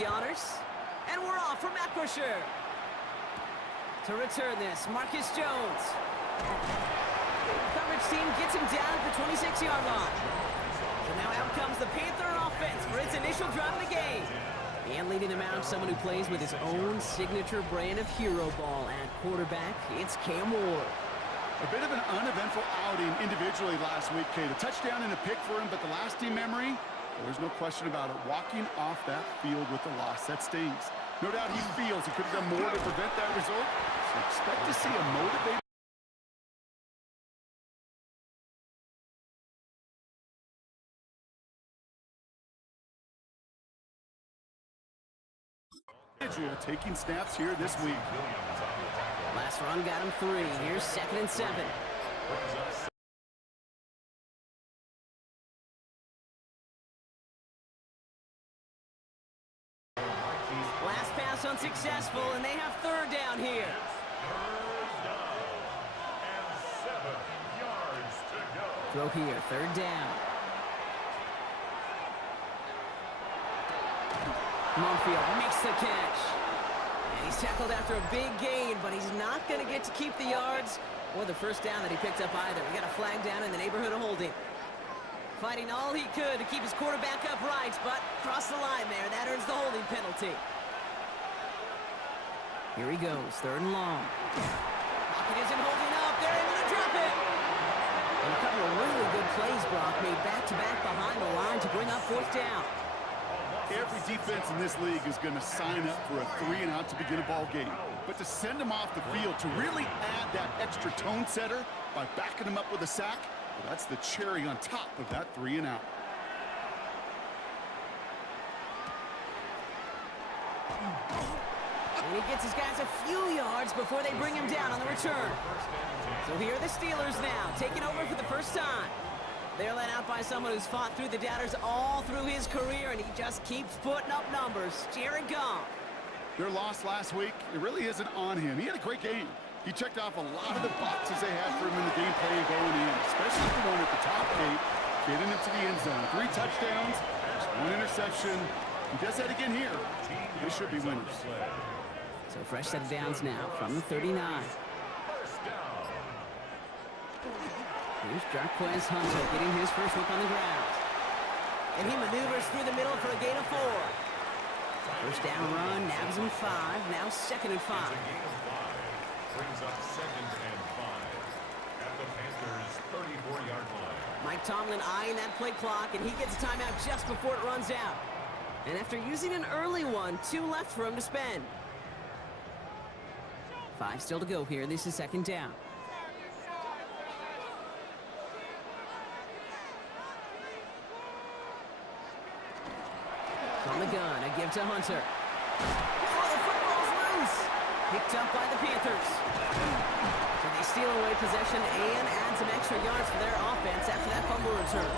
The honors, and we're off for Macrosher. To return this, Marcus Jones. Coverage team gets him down at the 26-yard line. So now out comes the Panther offense for its initial drive of the game. And leading them out, someone who plays with his own signature brand of hero ball at quarterback, it's Cam Ward. A bit of an uneventful outing individually last week, Kay. The touchdown and a pick for him, but the lasting memory, there's no question about it. Walking off that field with the loss, that stings. No doubt he feels he could have done more to prevent that result. So expect to see a motivated taking snaps here this week. Last run got him 3. Here's 2nd and 7. Last pass unsuccessful, and they have 3rd down here. 3rd down and 7 yards to go. Throw here, 3rd down. Monfield makes the catch. And he's tackled after a big gain, but he's not going to get to keep the yards or the 1st down that he picked up either. We got a flag down in the neighborhood of holding. Fighting all he could to keep his quarterback upright, but crossed the line there. That earns the holding penalty. Here he goes, 3rd and long. Pocket isn't holding up. They're able to drop it. And a couple of really good plays, Brock, made back-to-back behind the line to bring up 4th down. Every defense in this league is going to sign up for a 3-and-out to begin a ball game. But to send them off the field, to really add that extra tone setter by backing them up with a sack, well, that's the cherry on top of that 3-and-out. And he gets his guys a few yards before they bring him down on the return. So here are the Steelers now, taking over for the first time. They're led out by someone who's fought through the doubters all through his career, and he just keeps putting up numbers. Jared Goff. Their loss last week, it really isn't on him. He had a great game. He checked off a lot of the boxes they had for him in the game plan going in, especially the one at the top gate, getting him to the end zone. 3 touchdowns, just 1 interception. He does that again here. They should be winners. So fresh set of downs now from the 39. Here's Jarquez Hunter getting his first look on the ground. And he maneuvers through the middle for a gain of 4. First down run, nabs him 5. Now 2nd and 5. It's a gain of 5. Brings up 2nd and 5 at the Panthers' 34-yard line. Mike Tomlin eyeing that play clock, and he gets a timeout just before it runs out. And after using an early one, 2 left for him to spend. 5 still to go here. This is 2nd down. On the gun, a give to Hunter. Oh, the football's loose! Picked up by the Panthers. So they steal away possession and add some extra yards for their offense after that fumble return.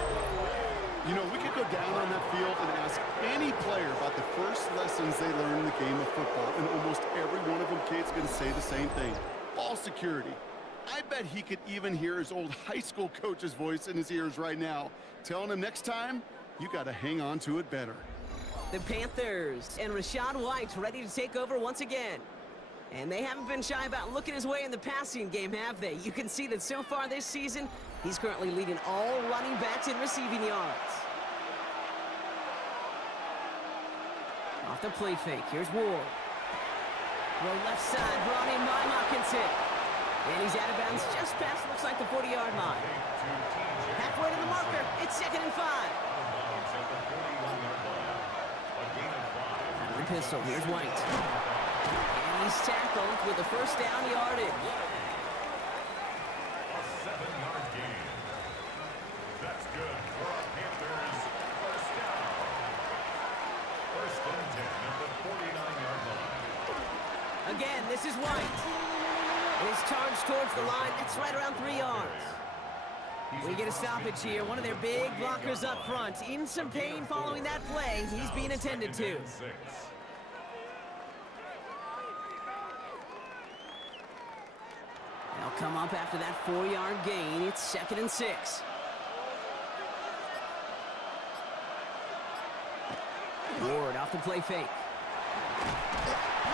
You know, we could go down on that field and ask any player about the first lessons they learned in the game of football, and almost every one of them kids going to say the same thing. Ball security. I bet he could even hear his old high school coach's voice in his ears right now, telling him next time, you got to hang on to it better. The Panthers and Rachaad White ready to take over once again. And they haven't been shy about looking his way in the passing game, have they? You can see that so far this season, he's currently leading all running backs in receiving yards. Off the play fake, here's Ward. Throw left side, brought in by Hawkinson. And he's out of bounds just past, looks like the 40-yard line. Halfway to the marker, it's 2nd and 5. Pistol, here's White. And he's tackled with a first down yardage. A 7-yard gain. That's good for our Panthers. First down. 1st and 10 at the 49-yard line. Again, this is White. And he's charged towards the line. That's right around 3 yards. We get a stoppage here. One of their big blockers up front. In some pain following that play. He's being attended to. They'll come up after that 4-yard gain. It's 2nd and 6. Ward off the play fake.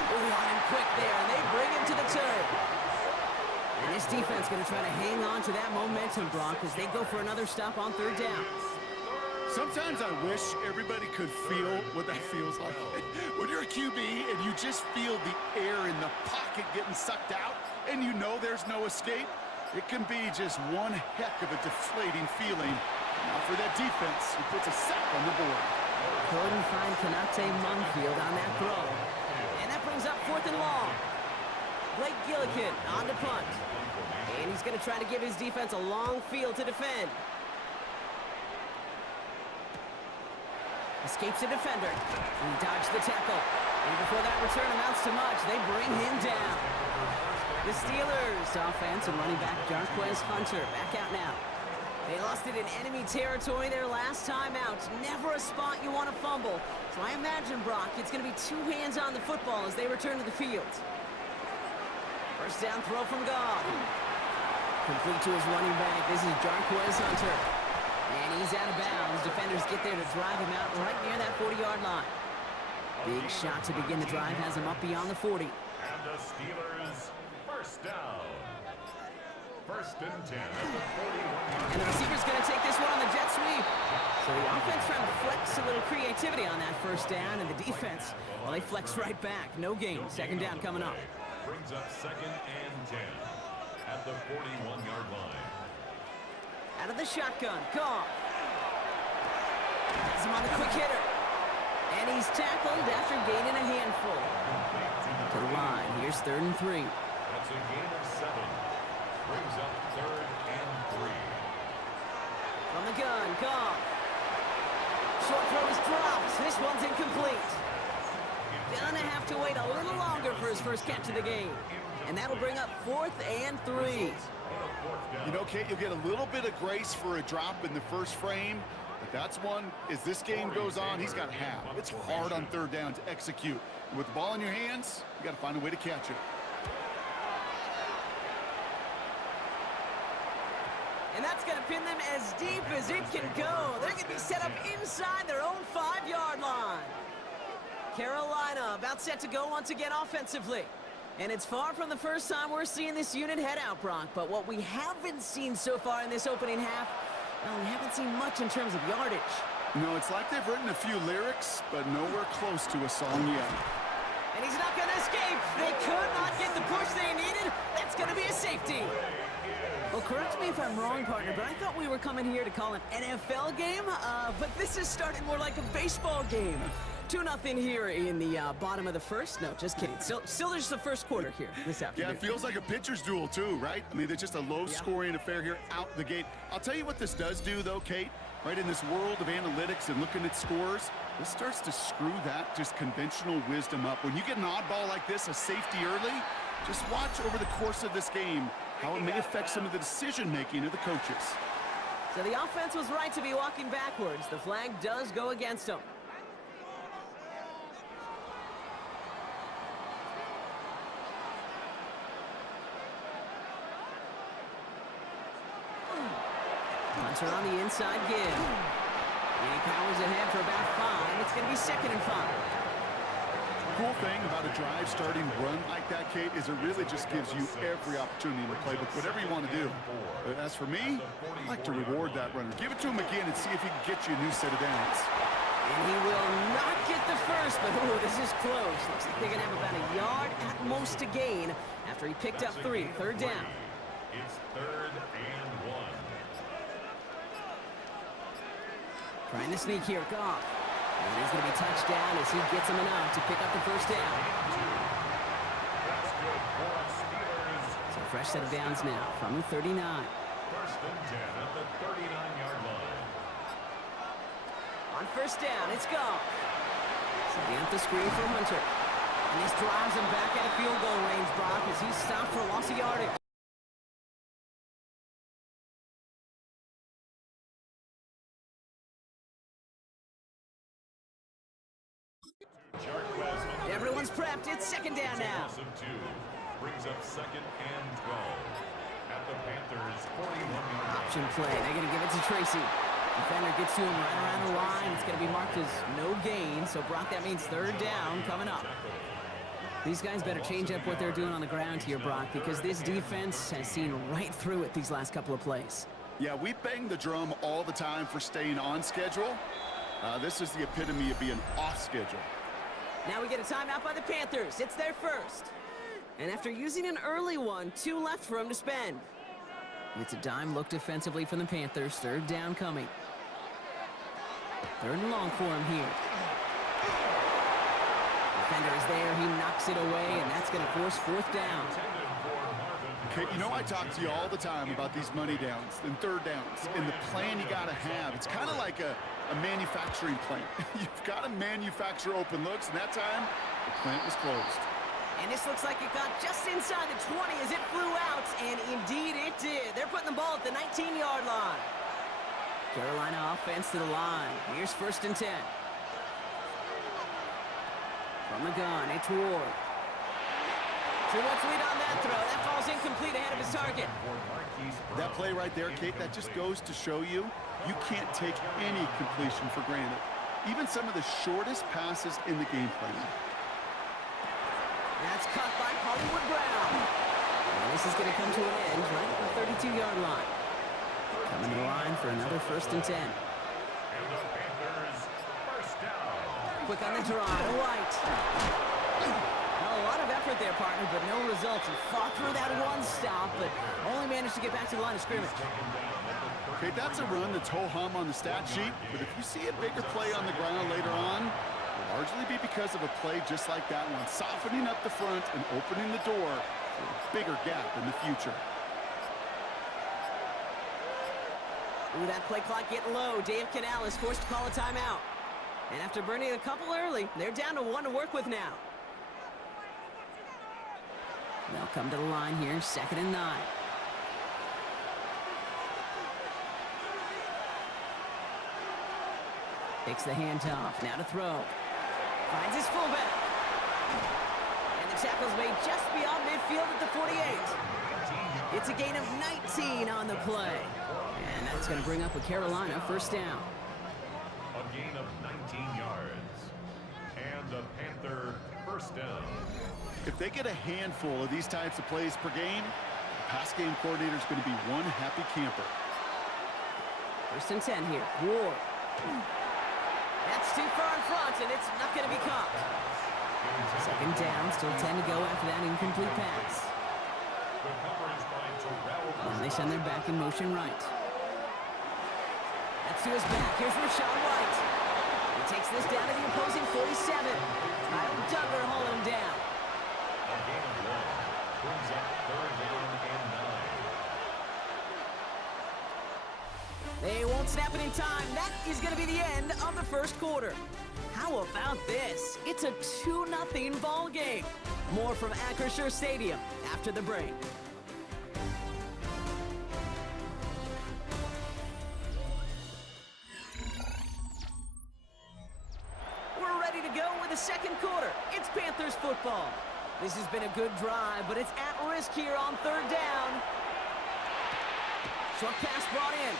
On him quick there, and they bring him to the turf. And this defense going to try to hang on to that momentum, Brock, as they go for another stop on 3rd down. Sometimes I wish everybody could feel what that feels like. When you're a QB and you just feel the air in the pocket getting sucked out, and you know there's no escape, it can be just one heck of a deflating feeling. Now for that defense, who puts a sack on the board. Couldn't find Kanate Munfield on that throw. And that brings up 4th and long. Blake Gillikin on the punt. And he's going to try to give his defense a long field to defend. Escapes a defender. He dodged the tackle. And before that return amounts to much, they bring him down. The Steelers offense and running back Jarquez Hunter back out now. They lost it in enemy territory their last time out. Never a spot you want to fumble. So I imagine, Brock, it's going to be 2 hands on the football as they return to the field. First down throw from Goff. Complete to his running back. This is Jarquez Hunter. And he's out of bounds. Defenders get there to drive him out right near that 40-yard line. Big shot to begin the drive has him up beyond the 40. And the Steelers first down. 1st and 10 at the 41-yard. And the receiver's going to take this one on the jet sweep. So the offense trying to flex a little creativity on that first down, and the defense, well, they flex right back. No gain. 2nd down coming up. Brings up 2nd and 10 at the 41-yard line. Out of the shotgun, Goff. Has him on the quick hitter. And he's tackled after gaining a handful. To the line, here's 3rd and 3. That's a gain of 7. Brings up 3rd and 3. From the gun, Goff. Short throw is dropped. This one's incomplete. Gonna have to wait a little longer for his first catch of the game. And that'll bring up 4th and 3. You know, Kate, you'll get a little bit of grace for a drop in the first frame, but that's one, as this game goes on, he's got to have. It's hard on 3rd down to execute. With the ball in your hands, you got to find a way to catch it. And that's going to pin them as deep as it can go. They're going to be set up inside their own 5-yard line. Carolina about set to go once again offensively. And it's far from the first time we're seeing this unit head out, Brock. But what we haven't seen so far in this opening half, well, we haven't seen much in terms of yardage. No, it's like they've written a few lyrics, but nowhere close to a song yet. And he's not going to escape. They could not get the push they needed. That's going to be a safety. Well, correct me if I'm wrong, partner, but I thought we were coming here to call an NFL game, but this is starting more like a baseball game. 2-0 here in the bottom of the first. No, just kidding. Still there's the first quarter here this afternoon. Yeah, it feels like a pitcher's duel too, right? I mean, it's just a low-scoring affair here out the gate. I'll tell you what this does do, though, Kate. Right in this world of analytics and looking at scores, this starts to screw that just conventional wisdom up. When you get an oddball like this, a safety early, just watch over the course of this game how it may affect some of the decision-making of the coaches. So the offense was right to be walking backwards. The flag does go against them. Punter on the inside give. And he powers ahead for about 5. It's going to be 2nd and 5. The cool thing about a drive starting run like that, Kate, is it really just gives you every opportunity in the playbook, whatever you want to do. But as for me, I like to reward that runner. Give it to him again and see if he can get you a new set of downs. And he will not get the first, but ooh, this is close. Looks like they're going to have about a yard at most to gain after he picked up 3. 3rd down. It's 3rd and 1. Trying to sneak here, Goff. And he's going to be touched down as he gets him enough to pick up the first down. That's good for us, Steelers. So fresh set of downs now from the 39. 1st and 10 at the 39-yard line. On 1st down, it's Goff. Setting up the screen for Hunter. And this drives him back at a field goal range, Brock, as he's stopped for loss of yardage. Everyone's prepped. It's 2nd down now. Brings up 2nd and 12 at the Panthers' 41-yard Option play. They're going to give it to Tracy. Defender gets to him right around the line. It's going to be marked as no gain. So, Brock, that means 3rd down coming up. These guys better change up what they're doing on the ground here, Brock, because this defense has seen right through it these last couple of plays. Yeah, we bang the drum all the time for staying on schedule. This is the epitome of being off schedule. Now we get a timeout by the Panthers. It's their first. And after using an early one, 2 left for him to spend. It's a dime look defensively from the Panthers. 3rd down coming. 3rd and long for him here. Defender is there. He knocks it away, and that's going to force 4th down. Okay, you know I talk to you all the time about these money downs and 3rd downs and the plan you got to have. It's kind of like a manufacturing plant. You've got to manufacture open looks, and that time, the plant was closed. And this looks like it got just inside the 20 as it flew out, and indeed it did. They're putting the ball at the 19-yard line. Carolina offense to the line. Here's 1st and 10. From the gun, it's Ward. Too much lead on that throw. That falls incomplete ahead of his target. That play right there, Kate, that just goes to show you can't take any completion for granted. Even some of the shortest passes in the game plan. That's cut by Hollywood Brown. And this is going to come to an end right at the 32-yard line. Coming to the line for another 1st and 10. And the Panthers, 1st down. Quick on the draw, White. Well, a lot of effort there, partner, but no results. He fought through that one stop, but only managed to get back to the line of scrimmage. Okay, that's a run that's ho-hum on the stat sheet, but if you see a bigger play on the ground later on, it'll largely be because of a play just like that one, softening up the front and opening the door for a bigger gap in the future. Ooh, that play clock getting low. Dave Canal is forced to call a timeout. And after burning a couple early, they're down to 1 to work with now. They'll come to the line here, 2nd and 9. Takes the handoff, now to throw. Finds his fullback. And the tackle's made just beyond midfield at the 48. It's a gain of 19 on the play. And that's going to bring up a Carolina 1st down. A gain of 19 yards. And the Panther 1st down. If they get a handful of these types of plays per game, the pass game coordinator is going to be one happy camper. 1st and 10 here. Ward. That's too far in front, and it's not going to be caught. Second down, still 10 to go after that incomplete pass. And they send their back in motion right. That's to his back. Here's Rashawn White. He takes this down to the opposing 47. Kyle Duggar hauling him down. A gain of 1 brings up 3rd down and 9. They won't snap it in time. That is going to be the end of the first quarter. How about this? It's a 2-0 ball game. More from Acrisure Stadium after the break. We're ready to go with the second quarter. It's Panthers football. This has been a good drive, but it's at risk here on 3rd down. Short pass brought in.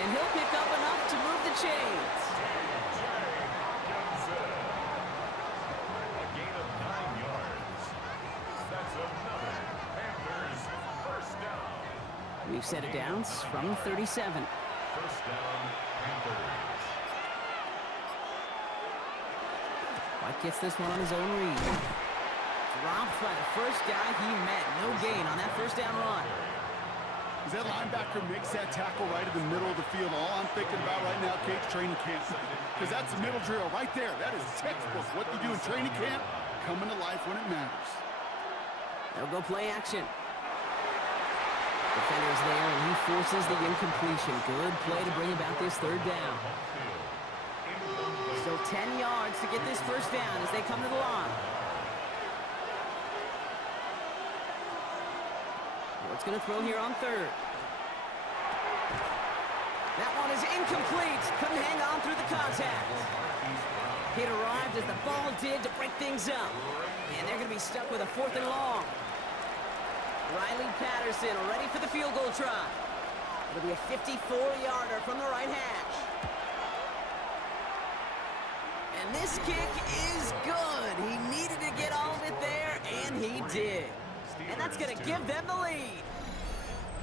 And he'll pick up enough to move the chains. A gain of 9 yards. That's another Panthers first down. We've set it down from 37. First down, Panthers. White gets this one on his own read. Dropped by the first guy he met. No gain on that first down run. As that linebacker makes that tackle right in the middle of the field, all I'm thinking about right now, Kate's training camp. Because that's the middle drill right there. That is textbook. What you do in training camp, coming to life when it matters. They'll go play action. Defender's there, and he forces the incompletion. Good play to bring about this 3rd down. So 10 yards to get this first down as they come to the line. What's going to throw here on 3rd? That one is incomplete. Couldn't hang on through the contact. It arrived as the ball did to break things up. And they're going to be stuck with a 4th and long. Riley Patterson ready for the field goal try. It'll be a 54-yarder from the right hash. And this kick is good. He needed to get all of it there, and he did. And that's going to give them the lead.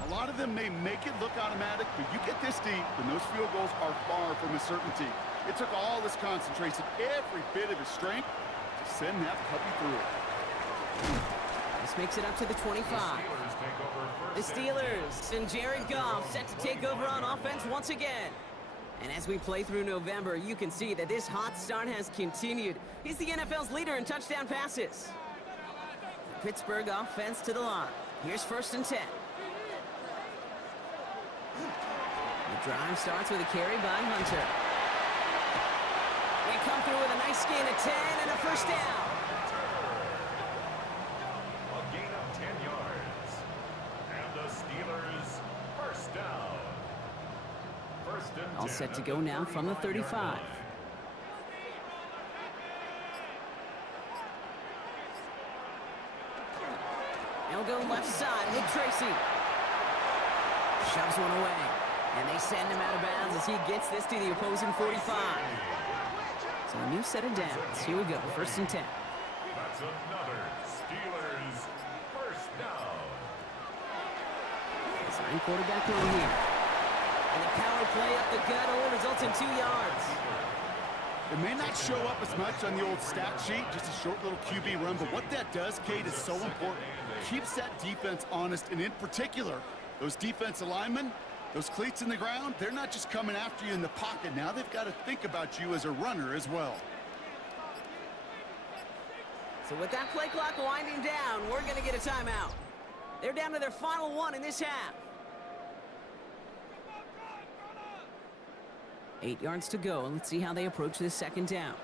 A lot of them may make it look automatic, but you get this deep, and those field goals are far from a certainty. It took all this concentration, every bit of his strength, to send that puppy through. This makes it up to the 25. The Steelers and Jared Goff set to take over on offense once again. And as we play through November, you can see that this hot start has continued. He's the NFL's leader in touchdown passes. The Pittsburgh offense to the line. Here's 1st and 10. The drive starts with a carry by Hunter. They come through with a nice gain of 10 and a first down. A gain of 10 yards. And the Steelers first down. First and 10. All set to go now from the 35. They'll go left side with Tracy. Shoves one away. And they send him out of bounds as he gets this to the opposing 45. So a new set of downs. Here we go, 1st and 10. That's another Steelers first down. Sign quarterback on here. And the power play up the gut only results in 2 yards. It may not show up as much on the old stat sheet, just a short little QB run, but what that does, Kate, is so important. Keeps that defense honest, and in particular, those defensive linemen, those cleats in the ground, they're not just coming after you in the pocket. Now they've got to think about you as a runner as well. So with that play clock winding down, we're going to get a timeout. They're down to their final one in this half. 8 yards to go, and let's see how they approach this 2nd down.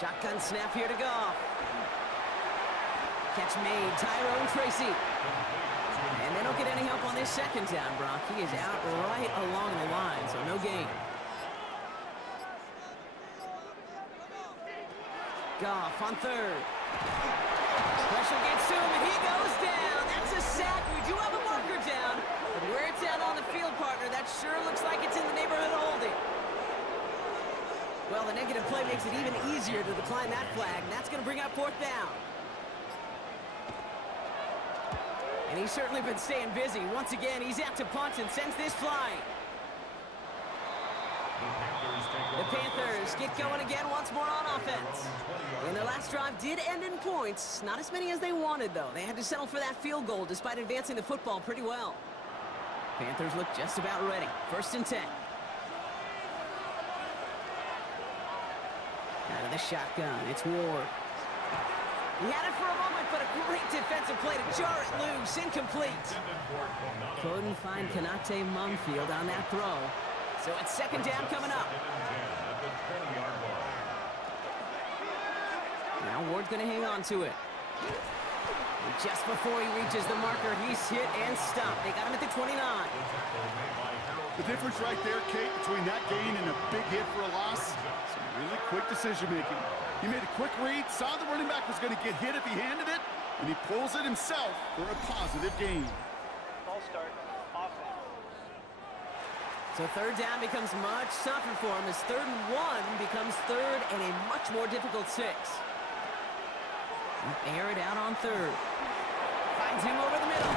Shotgun snap here to Goff. Catch made, Tyrone Tracy. And they don't get any help on this 2nd down, Brock. He is out right along the line, so no gain. Goff on 3rd. Pressure gets to him, and he goes down. That's a sack. We do have a marker down. But where it's at on the field, partner, that sure looks like it's in the neighborhood of holding. Well, the negative play makes it even easier to decline that flag, and that's going to bring up 4th down. And he's certainly been staying busy. Once again, he's out to punt and sends this flying. The Panthers get going again once more on offense. And their last drive did end in points. Not as many as they wanted, though. They had to settle for that field goal despite advancing the football pretty well. Panthers look just about ready. 1st and 10. Out of the shotgun, it's Ward. He had it for a moment, but a great defensive play to jar it loose. Incomplete. Couldn't find Kanate Mumfield on that throw. So it's 2nd down coming up. Now Ward's going to hang on to it. And just before he reaches the marker, he's hit and stopped. They got him at the 29. The difference right there, Kate, between that gain and a big hit for a loss, some really quick decision-making. He made a quick read, saw the running back was going to get hit if he handed it, and he pulls it himself for a positive gain. Ball start. Offense. So 3rd down becomes much tougher for him as 3rd and 1 becomes 3rd and a much more difficult 6. Air it out on 3rd. Finds him over the middle.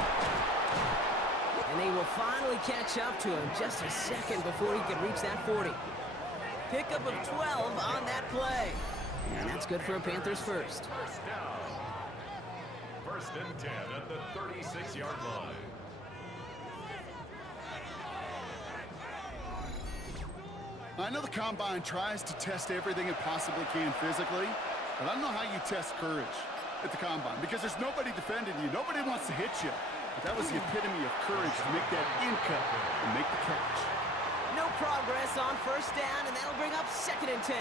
And they will finally catch up to him just a second before he can reach that 40. Pickup of 12 on that play. And that's good for a Panthers first. 1st and 10 at the 36-yard line. I know the Combine tries to test everything it possibly can physically, but I don't know how you test courage at the Combine because there's nobody defending you. Nobody wants to hit you. But that was the epitome of courage to make that in-cut and make the catch. No progress on 1st down, and that'll bring up 2nd and 10.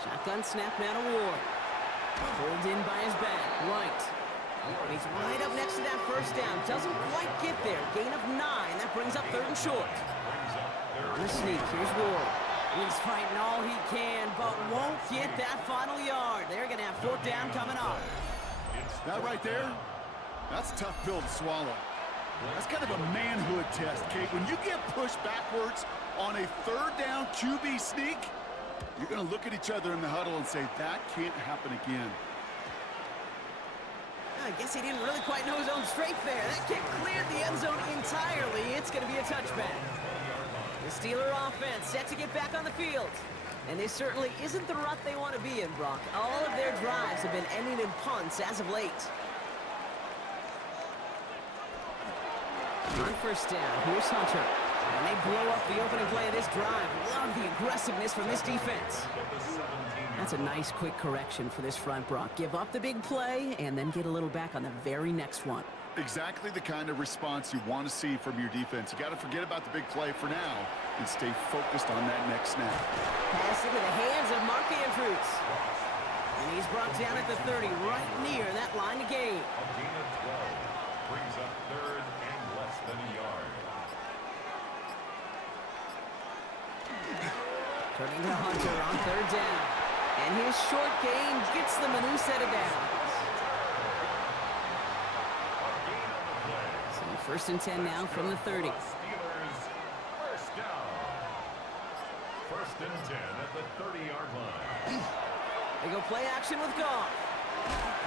Shotgun snap now to Ward. Pulled in by his back, right. He's right up next to that 1st down. Doesn't quite get there. Gain of 9. That brings up 3rd and short. On the sneak, here's Ward. He's fighting all he can, but won't get that final yard. They're going to have 4th down coming up. That right there, that's a tough pill to swallow. That's kind of a manhood test, Kate. When you get pushed backwards on a 3rd down QB sneak, you're going to look at each other in the huddle and say, that can't happen again. I guess he didn't really quite know his own strength there. That kick cleared the end zone entirely. It's going to be a touchback. The Steeler offense set to get back on the field. And this certainly isn't the rut they want to be in, Brock. All of their drives have been ending in punts as of late. On 1st down, here's Hunter. And they blow up the opening play of this drive. Love the aggressiveness from this defense. That's a nice quick correction for this front, Brock. Give up the big play and then get a little back on the very next one. Exactly the kind of response you want to see from your defense. You got to forget about the big play for now and stay focused on that next snap. Pass into the hands of Mark Andrews. And he's brought down at the 30, right near that line to gain. A gain of 12 brings up 3rd and less than a yard. Turning to Hunter on 3rd down. And his short gain gets them a new set of downs. So 1st and 10 now from the 30. Steelers 1st down. 1st and 10 at the 30-yard line. They go play action with Goff.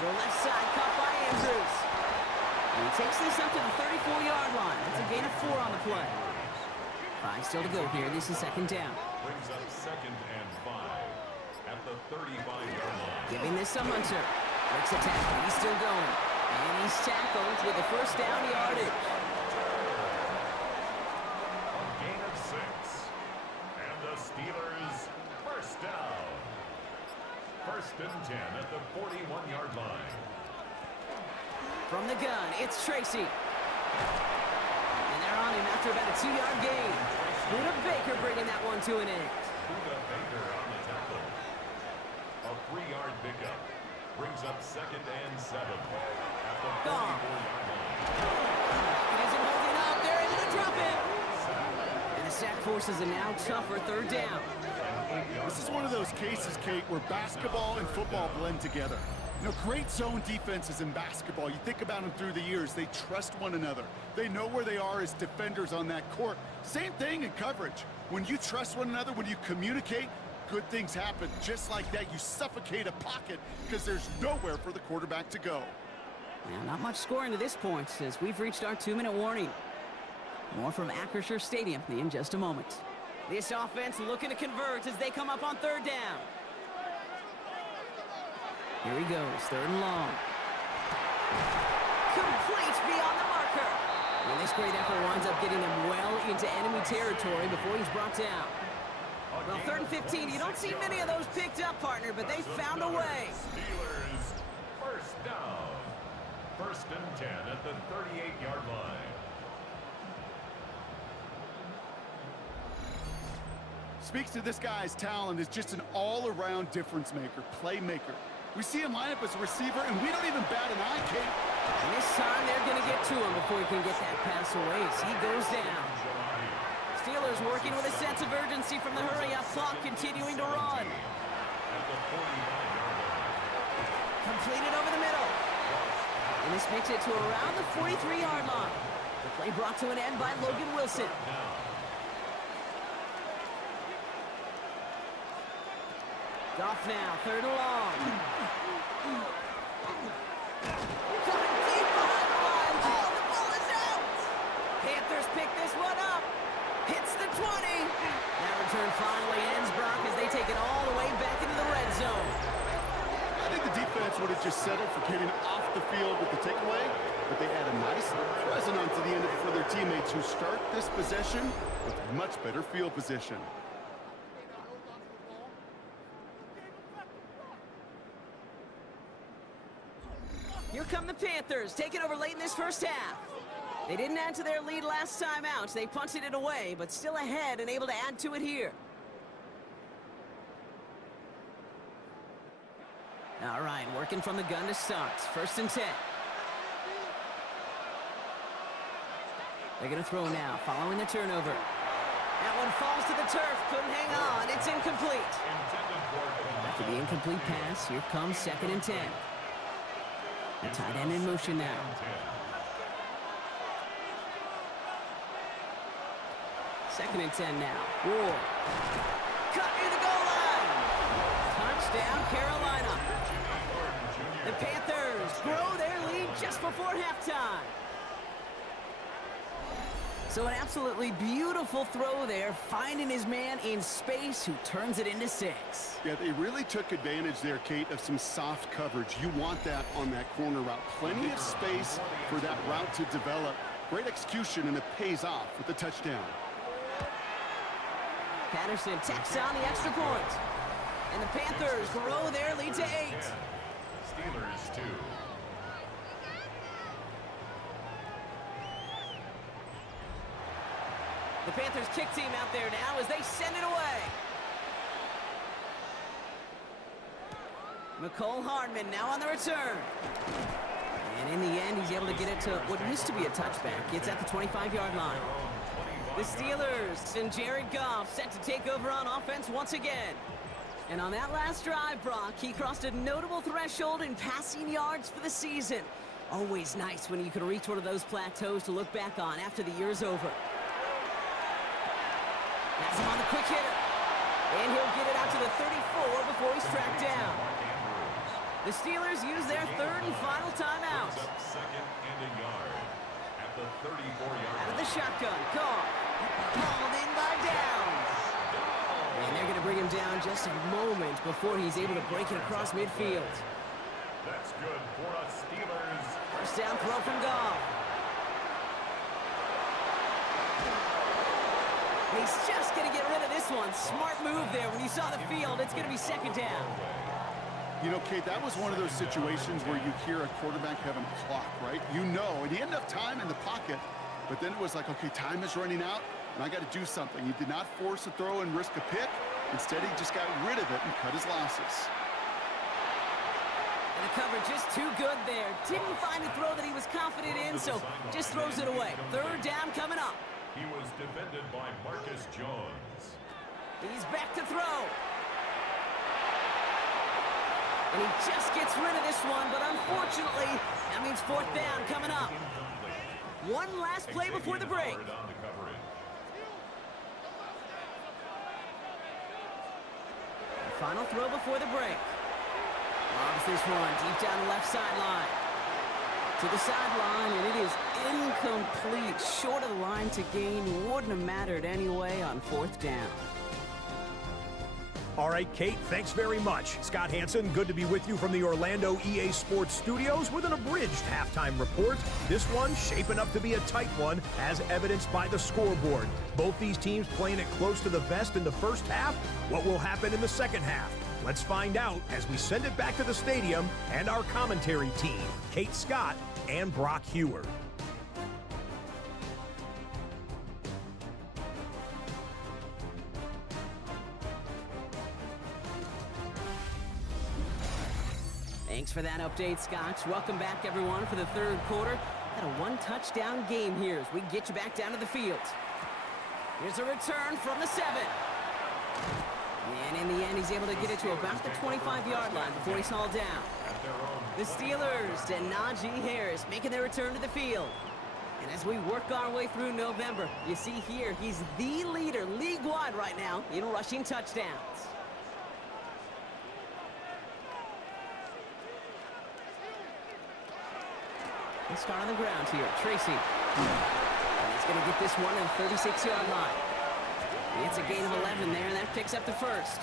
The left side caught by Andrews. And he takes this up to the 34-yard line. That's a gain of 4 on the play. 5 still to go here. This is 2nd down. Brings up 2nd and 5 at the 35-yard line. Giving this to Hunter. Breaks a tackle. He's still going. And he's tackled with the 1st down yardage. A gain of 6. And the Steelers 1st down. 1st and 10 at the 41-yard line. From the gun, it's Tracy. And they're on him after about a 2-yard gain. Buda Baker bringing that one to an end. Buda Baker on the tackle. A 3-yard pickup brings up 2nd and 7 at the 44-yard line. It isn't holding up. They're able to drop it. And the sack forces a now tougher 3rd down. This is one of those cases, Kate, where basketball and football blend together. You know, great zone defenses in basketball. You think about them through the years. They trust one another. They know where they are as defenders on that court. Same thing in coverage. When you trust one another, when you communicate, good things happen just like that. You suffocate a pocket because there's nowhere for the quarterback to go. Now, not much scoring to this point as we've reached our 2-minute warning. More from Acrisure Stadium in just a moment. This offense looking to convert as they come up on 3rd down. Here he goes, 3rd and long. Complete beyond the marker. And this great effort winds up getting him well into enemy territory before he's brought down. Well, 3rd and 15, you don't see many of those picked up, partner, but they found a way. Steelers, first down. 1st and 10 at the 38-yard line. Speaks to this guy's talent as just an all-around difference maker, playmaker. We see him line up as a receiver, and we don't even bat an eye, Kate. And this time they're going to get to him before he can get that pass away as he goes down. Steelers working with a sense of urgency from the hurry-up clock, continuing to run. Completed over the middle. And this makes it to around the 43-yard line. The play brought to an end by Logan Wilson. Goff now, 3rd and long. Coming deep behind the line. Oh, the ball is out. Panthers pick this one up. Hits the 20. That return finally ends, Brock, as they take it all the way back into the red zone. I think the defense would have just settled for getting off the field with the takeaway, but they add a nice present onto the end of it for their teammates who start this possession with much better field position. Here come the Panthers, taking over late in this first half. They didn't add to their lead last time out. They punted it away, but still ahead and able to add to it here. All right, working from the gun to start. 1st and 10. They're going to throw now, following the turnover. That one falls to the turf. Couldn't hang on. It's incomplete. After the incomplete pass, here comes 2nd and 10. The tight end in motion now. 2nd and 10 now. Ward. Cut near the goal line. Touchdown, Carolina. The Panthers grow their lead just before halftime. So an absolutely beautiful throw there, finding his man in space who turns it into 6. Yeah, they really took advantage there, Kate, of some soft coverage. You want that on that corner route. Plenty of space for that route to develop. Great execution, and it pays off with the touchdown. Patterson tacks on the extra point. And the Panthers grow their lead to 8. Steelers 2. The Panthers kick team out there now as they send it away. McCole Hardman now on the return. And in the end, he's able to get it to what used to be a touchback. It's at the 25-yard line. The Steelers and Jared Goff set to take over on offense once again. And on that last drive, Brock, he crossed a notable threshold in passing yards for the season. Always nice when you can reach one of those plateaus to look back on after the year's over. Has him on the quick hitter. And he'll get it out to the 34 before he's tracked down. The Steelers use their 3rd and final timeout. 2nd and a yard at the 34-yard Out of the shotgun, Goff. Hauled in by Downs. And they're going to bring him down just a moment before he's able to break it across midfield. That's good for us Steelers. First down throw from Goff. And he's just going to get rid of this one. Smart move there. When you saw the field, it's going to be 2nd down. You know, Kate, that was one of those situations where you hear a quarterback having a clock, right? You know, and he had enough time in the pocket, but then it was like, okay, time is running out, and I got to do something. He did not force a throw and risk a pick. Instead, he just got rid of it and cut his losses. And the cover just too good there. Didn't find a throw that he was confident in, so just throws it away. 3rd down coming up. He was defended by Marcus Jones. He's back to throw. And he just gets rid of this one, but unfortunately, that means 4th down coming up. One last play before the break. Final throw before the break. Lobs this one deep down the left sideline. To the sideline, and it is incomplete. Short of the line to gain. Wouldn't have mattered anyway on 4th down. All right, Kate, thanks very much. Scott Hansen, good to be with you from the Orlando EA Sports Studios with an abridged halftime report. This one shaping up to be a tight one, as evidenced by the scoreboard. Both these teams playing it close to the vest in the first half. What will happen in the second half? Let's find out as we send it back to the stadium and our commentary team, Kate Scott and Brock Hewer. Thanks for that update, Scotch. Welcome back, everyone, for the 3rd quarter. Had a 1-touchdown game here as we get you back down to the field. Here's a return from the 7. And in the end, he's able to get it to about the 25-yard line before he's hauled down. The Steelers to Najee Harris making their return to the field. And as we work our way through November, you see here, he's the leader league-wide right now in rushing touchdowns. Let's start on the ground here. Tracy. And he's going to get this one at the 36-yard line. It's a gain of 11 there, and that picks up the first.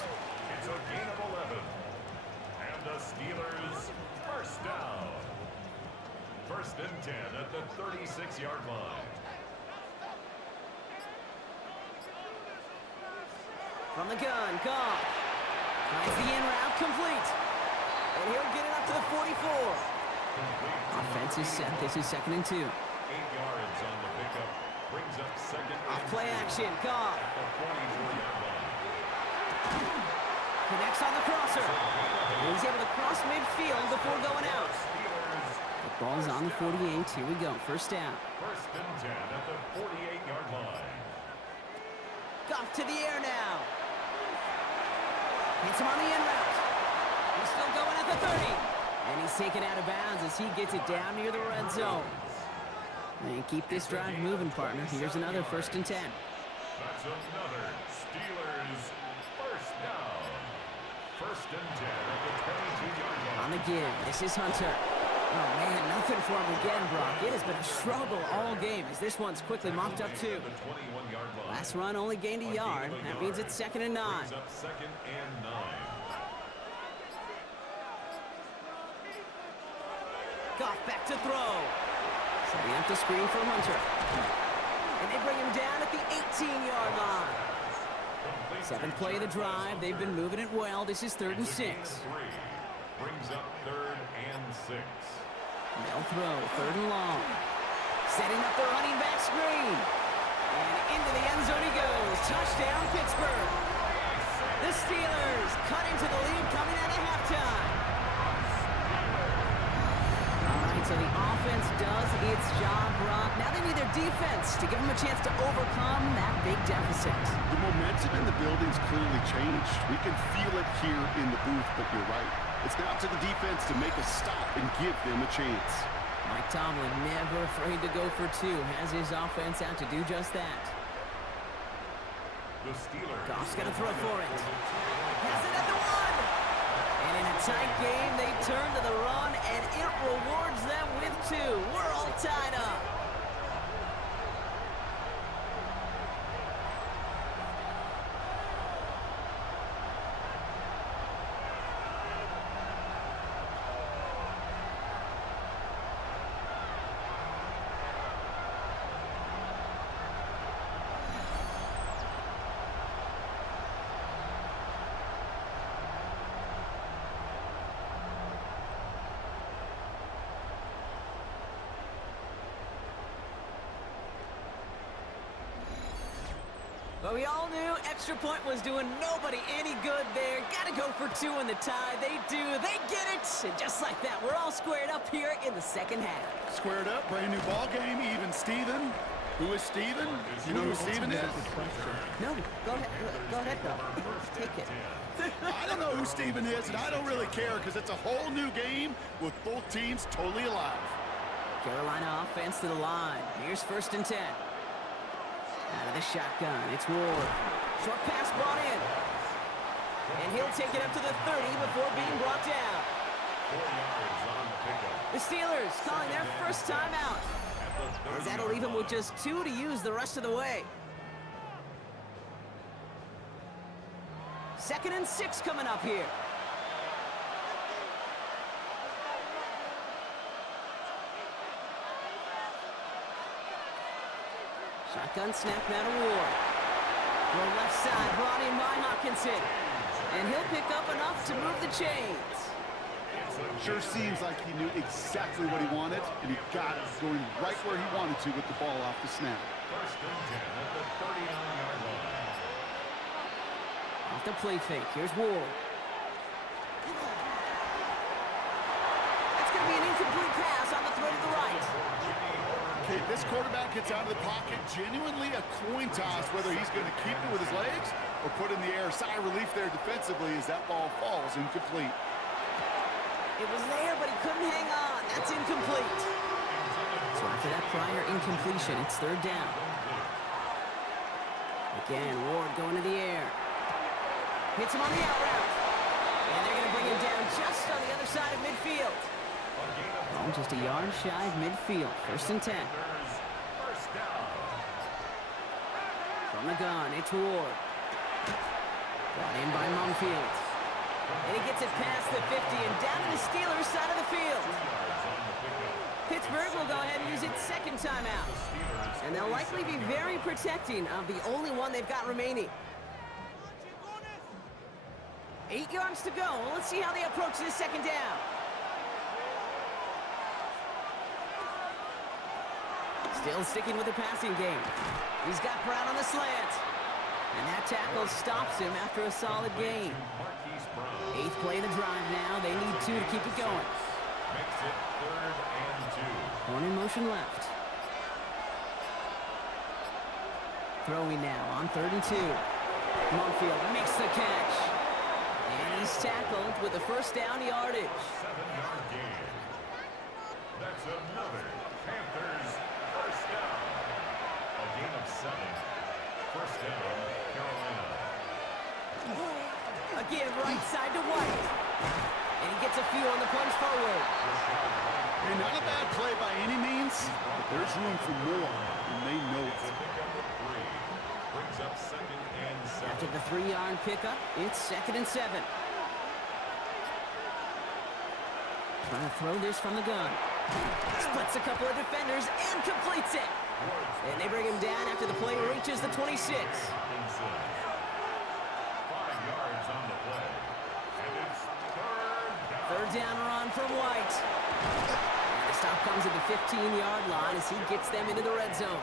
It's a gain of 11. And the Steelers first down. 1st and 10 at the 36-yard line. From the gun, Goff. Finds the in route, complete. And he'll get it up to the 44. Offense is set. This is 2nd and 2. 8 yards on the pickup. Brings up 2nd Off and play 2 action, Goff. at the 44-yard line. Connects on the crosser. And he's able to cross midfield before going out. The ball's on the 48. Here we go. First down. 1st and 10 at the 48-yard line. Goff to the air now. Hits him on the in route. He's still going at the 30. And he's taken out of bounds as he gets it down near the red zone. And keep this drive moving, partner. Here's another 1st and 10. That's another Steelers first down. 1st and 10 at the 22-yard line. On the give. This is Hunter. Oh, man, nothing for him again, Brock. It has been a struggle all game as this one's quickly mopped up, too. The 21-yard line. Last run only gained a yard. That means it's 2nd and 9. Brings up 2nd and 9. Goff back to throw. Setting up the screen for Hunter. And they bring him down at the 18-yard line. 7th play of the drive. They've been moving it well. This is 3rd and 6. Brings up 3rd and 6. They'll throw. 3rd and long. Setting up the running back screen. And into the end zone he goes. Touchdown, Pittsburgh. The Steelers cut into the lead coming out of halftime. So the offense does its job, Brock. Now they need their defense to give them a chance to overcome that big deficit. The momentum in the building's clearly changed. We can feel it here in the booth, but you're right. It's now to the defense to make a stop and give them a chance. Mike Tomlin never afraid to go for 2. Has his offense out to do just that. The Steelers. Goff's going to throw for it. Has it at the 1. And in a tight game, they turn to the run, and it rewards them with 2. We're all tied up. But we all knew extra point was doing nobody any good there. Got to go for 2 in the tie. They do. They get it. And just like that, we're all squared up here in the second half. Squared up, brand new ball game, even Steven. Who is Steven? You know who Steven is? No, go ahead. Go ahead, though. Take it. I don't know who Steven is, and I don't really care because it's a whole new game with both teams totally alive. Carolina offense to the line. Here's 1st and 10. Out of the shotgun, it's Ward. Short pass brought in. And he'll take it up to the 30 before being brought down. 4 yards on the pickup. The Steelers calling their first timeout. As that'll leave him with just 2 to use the rest of the way. 2nd and 6 coming up here. Shotgun snap now to Ward. Throw left side, brought in by Hawkinson. And he'll pick up enough to move the chains. Sure seems like he knew exactly what he wanted, and he got it going right where he wanted to with the ball off the snap. 1st and 10 at the 39-yard line. Off the play fake, here's Ward. That's going to be an incomplete pass on the throw to the right. Okay, this quarterback gets out of the pocket, genuinely a coin toss whether he's going to keep it with his legs or put in the air. Sigh of relief there defensively as that ball falls incomplete. It was there, but he couldn't hang on. That's incomplete. So after that prior incompletion, it's 3rd down. Again, Ward going to the air. Hits him on the out route. And they're going to bring him down just on the other side of midfield. Oh, just a yard shy of midfield. 1st and 10. First down. From the gun, it's Ward. Brought in by Mumfield. And he gets it past the 50 and down to the Steelers' side of the field. Pittsburgh will go ahead and use its 2nd timeout. And they'll likely be very protecting of the only one they've got remaining. 8 yards to go. Let's see how they approach this 2nd down. Still sticking with the passing game. He's got Brown on the slant. And that tackle stops him after a solid gain. 8th play of the drive now. They need 2 to keep it going. Makes it 3rd and 2. One in motion left. Throwing now on 3rd and 2. Mumfield makes the catch. And he's tackled with the first down yardage. 7-yard gain. That's another Panthers first down. A gain of 7. First down, Carolina. Again, right side to White. And he gets a few on the plunge forward. And not a bad play by any means, but there's room for more, and they know it. Brings up 2nd and 7. After the 3-yard pickup, it's 2nd and 7. Trying to throw this from the gun. Splits a couple of defenders and completes it. And they bring him down after the play reaches the 26. 5 yards on the play. And it's 3rd down. 3rd down run from White. And the stop comes at the 15-yard line as he gets them into the red zone.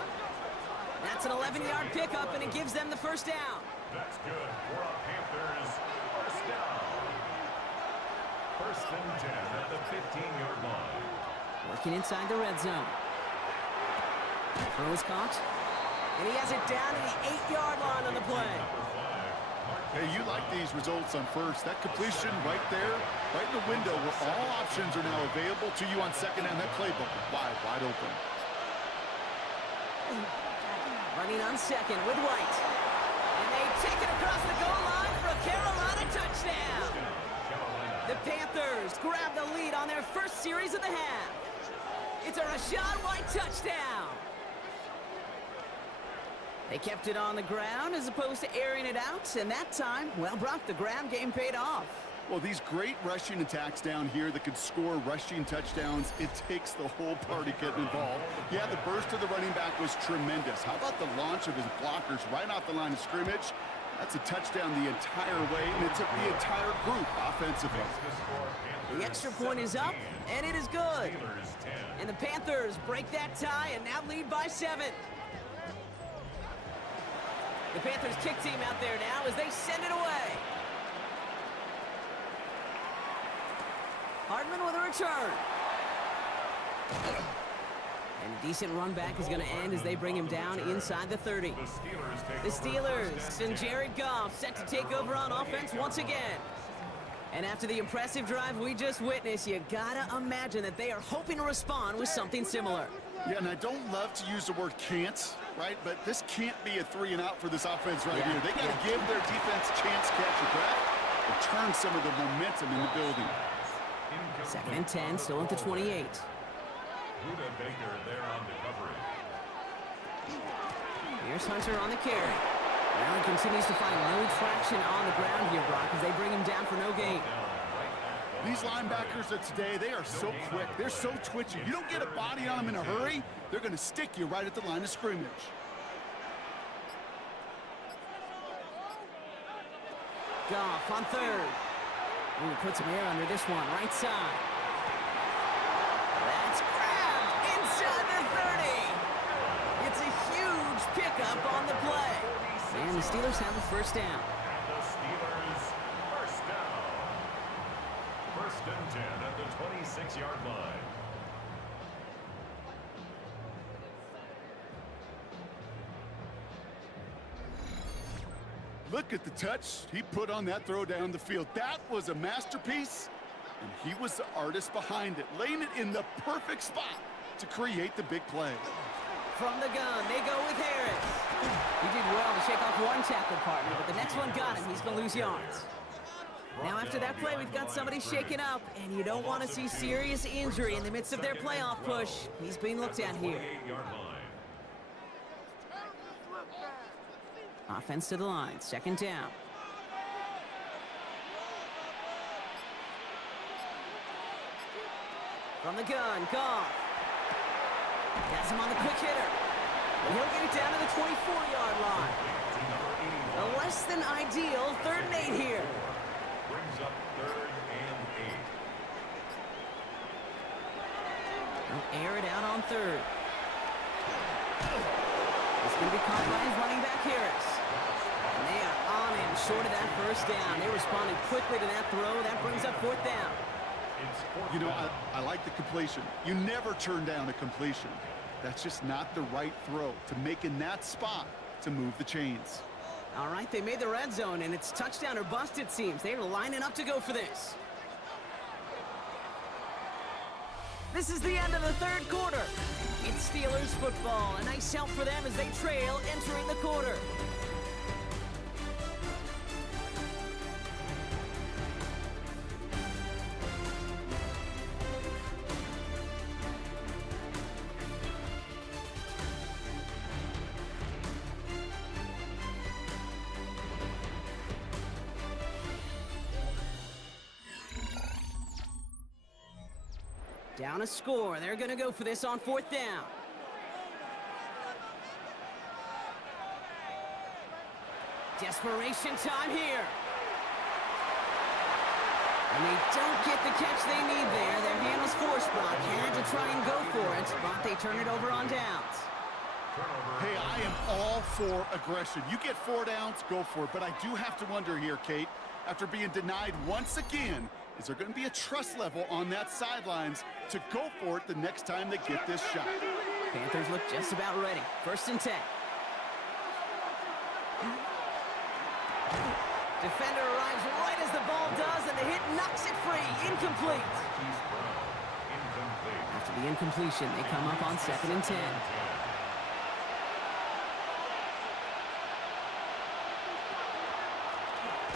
That's an 11-yard pickup, and it gives them the first down. That's good for a Panthers first down. 1st and 10 at the 15-yard line. Working inside the red zone. Throw is caught. And he has it down to the 8-yard line on the play. Hey, you like these results on first. That completion right there, right in the window where all options are now available to you on 2nd down. That playbook wide open. Running on 2nd with White. And they take it across the goal line for a Carolina touchdown. The Panthers grab the lead on their first series of the half. It's a Rachaad White touchdown. They kept it on the ground as opposed to airing it out, and that time, well, Brock, the ground game paid off. Well, these great rushing attacks down here that could score rushing touchdowns, it takes the whole party getting involved. Yeah, the burst of the running back was tremendous. How about the launch of his blockers right off the line of scrimmage? That's a touchdown the entire way, and it took the entire group offensively. The extra point is up, and it is good. And the Panthers break that tie and now lead by 7. The Panthers kick team out there now as they send it away. Hardman with a return. And a decent run back is going to end as they bring him down inside the 30. The Steelers and Jared Goff set to take over on offense once again. And after the impressive drive we just witnessed, you gotta imagine that they are hoping to respond with something similar. Yeah, and I don't love to use the word can't, right? But this can't be a 3-and-out for this offense right here. They got to give their defense a chance to catch a breath. and turn some of the momentum in the building. Second and 10, still at the 28. Buda Baker there on the coverage. Here's Hunter on the carry. Allen continues to find no traction on the ground here, Brock, as they bring him down for no gain. These linebackers of today, they are so quick. They're so twitchy. You don't get a body on them in a hurry, they're going to stick you right at the line of scrimmage. Goff on third. Ooh, put some air under this one, right side. That's grabbed inside the 30. It's a huge pickup on the play. And the Steelers have a first down. And the Steelers first down. First and 10 at the 26-yard line. Look at the touch he put on that throw down the field. That was a masterpiece, and he was the artist behind it, laying it in the perfect spot to create the big play. From the gun, they go with Harris. He did well to shake off one tackle partner, but the next one got him. He's going to lose yards. Now after that play, we've got somebody shaken up, and you don't want to see serious injury in the midst of their playoff push. He's being looked at here. Offense to the line, second down. From the gun, Goff. Has him on the quick hitter. And he'll get it down to the 24-yard line. A less than ideal 3rd and 8 here. Brings up 3rd and 8. He'll air it out on 3rd. It's going to be caught by his running back, Harris. And they are on him short of that first down. They responded quickly to that throw. That brings up 4th down. You know, I like the completion. You never turn down a completion. That's just not the right throw to make in that spot to move the chains. All right, they made the red zone, and it's touchdown or bust, it seems. They're lining up to go for this. This is the end of the 3rd quarter. It's Steelers football. A nice help for them as they trail entering the quarter. Down a score. They're going to go for this on 4th down. Desperation time here. And they don't get the catch they need there. Their hand was forced, Brock. Had to try and go for it, but they turn it over on downs. Hey, I am all for aggression. You get 4 downs, go for it. But I do have to wonder here, Kate, after being denied once again, is there going to be a trust level on that sidelines to go for it the next time they get this shot? Panthers look just about ready. 1st and 10. Defender arrives right as the ball does, and the hit knocks it free. Incomplete. After the incompletion, they come up on 2nd and 10.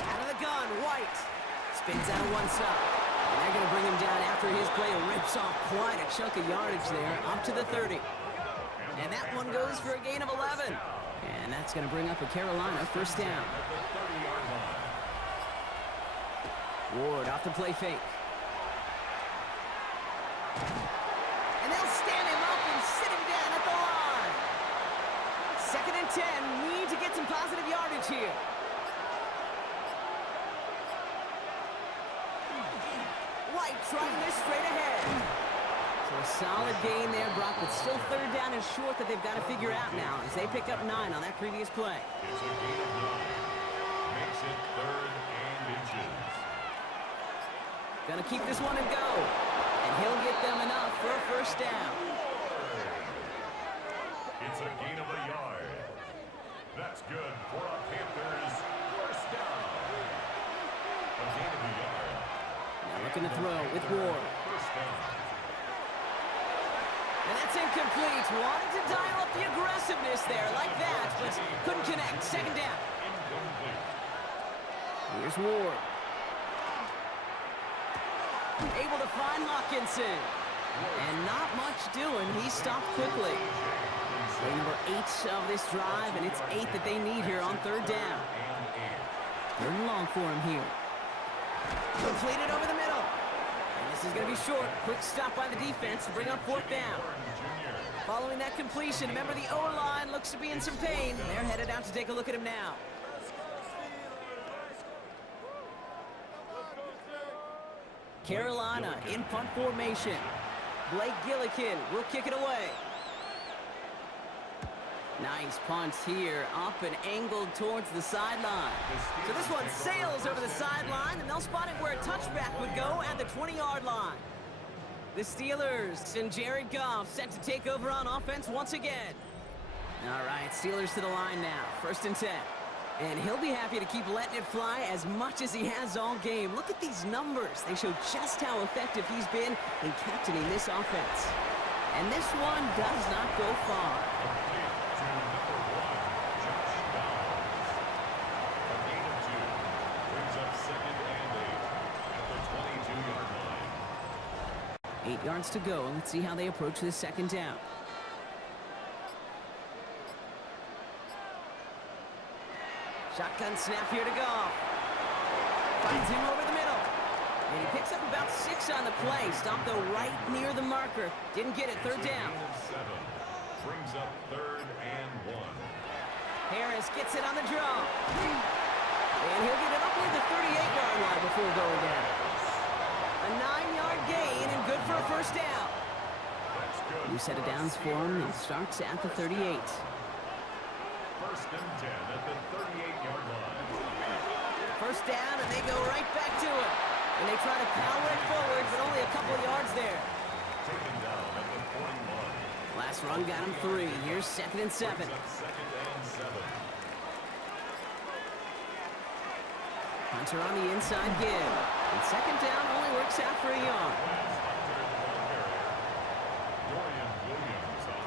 Out of the gun, White. Spins out of one side. And they're going to bring him down after his play rips off quite a chunk of yardage there, up to the 30. And that one goes for a gain of 11. And that's going to bring up a Carolina first down. Ward off the play fake. And they'll stand him up and sit him down at the line. 2nd and 10. Need to get some positive yardage here. White trying this straight ahead. So a solid gain there, Brock, but still 3rd down and short that they've got to figure out now as they pick up 9 on that previous play. It's a gain of 9. Makes it 3rd and inches. Gonna keep this one and go. And he'll get them enough for a first down. It's a gain of a yard. That's good for a Panthers first down. A gain of a yard. Now looking to throw with Ward. First down. And that's incomplete. Wanted to dial up the aggressiveness there like that, but couldn't connect. 2nd down. Incomplete. Here's Ward. Able to find Hawkinson. And not much doing. He stopped quickly. Play number 8 of this drive, and it's 8 that they need here on 3rd down. 3rd and long for him here. Completed over the middle. And this is going to be short. Quick stop by the defense to bring up 4th down. Following that completion, remember the O-line looks to be in some pain. They're headed out to take a look at him now. Carolina in punt formation. Blake Gillikin will kick it away. Nice punts here, up and angled towards the sideline. So this one sails over the sideline, and they'll spot it where a touchback would go at the 20-yard line. The Steelers and Jared Goff set to take over on offense once again. All right, Steelers to the line now, 1st and 10. And he'll be happy to keep letting it fly as much as he has all game. Look at these numbers. They show just how effective he's been in captaining this offense. And this one does not go far. Brings up 2nd and 8 at the 22-yard line. 8 yards to go, and let's see how they approach this 2nd down. Shotgun snap here to Goff. Finds him over the middle. And he picks up about 6 on the play. Stopped though right near the marker. Didn't get it, 3rd down. 7 brings up 3rd and 1. Harris gets it on the draw. And he'll get it up near the 38-yard line before going down. A 9-yard gain and good for a 1st down. That's good. New set of downs for him. It starts at the 38. 1st and 10 at the 38-yard line. 1st down, and they go right back to it. And they try to power it forward, but only a couple of yards there. Taken down at the 41. Last run got him 3. Here's 2nd and 7. Brings up 2nd and 7. Hunter on the inside give. And 2nd down only works out for a yard.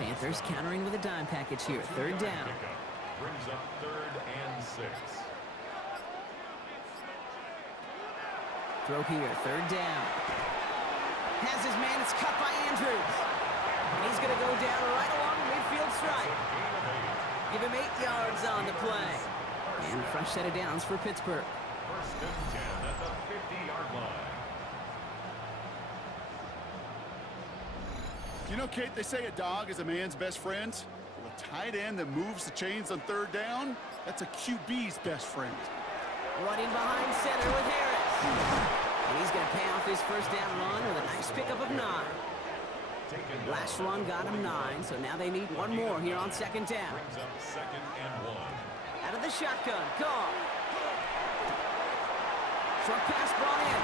Panthers countering with a dime package here. 3rd down. Brings up 3rd and 6. Throw here, 3rd down. Has his man, it's cut by Andrews. And he's going to go down right along the midfield stripe. Give him 8 yards on the play. And a fresh set of downs for Pittsburgh. 1st and 10 at the 50-yard line. You know, Kate, they say a dog is a man's best friend. Well, a tight end that moves the chains on 3rd down, that's a QB's best friend. Running behind center with Harris. And he's going to pay off his 1st down run with a nice pickup of 9. Last run got him 9, so now they need one more here on 2nd down. Brings up 2nd and 1. Out of the shotgun, Goff. Short pass brought in.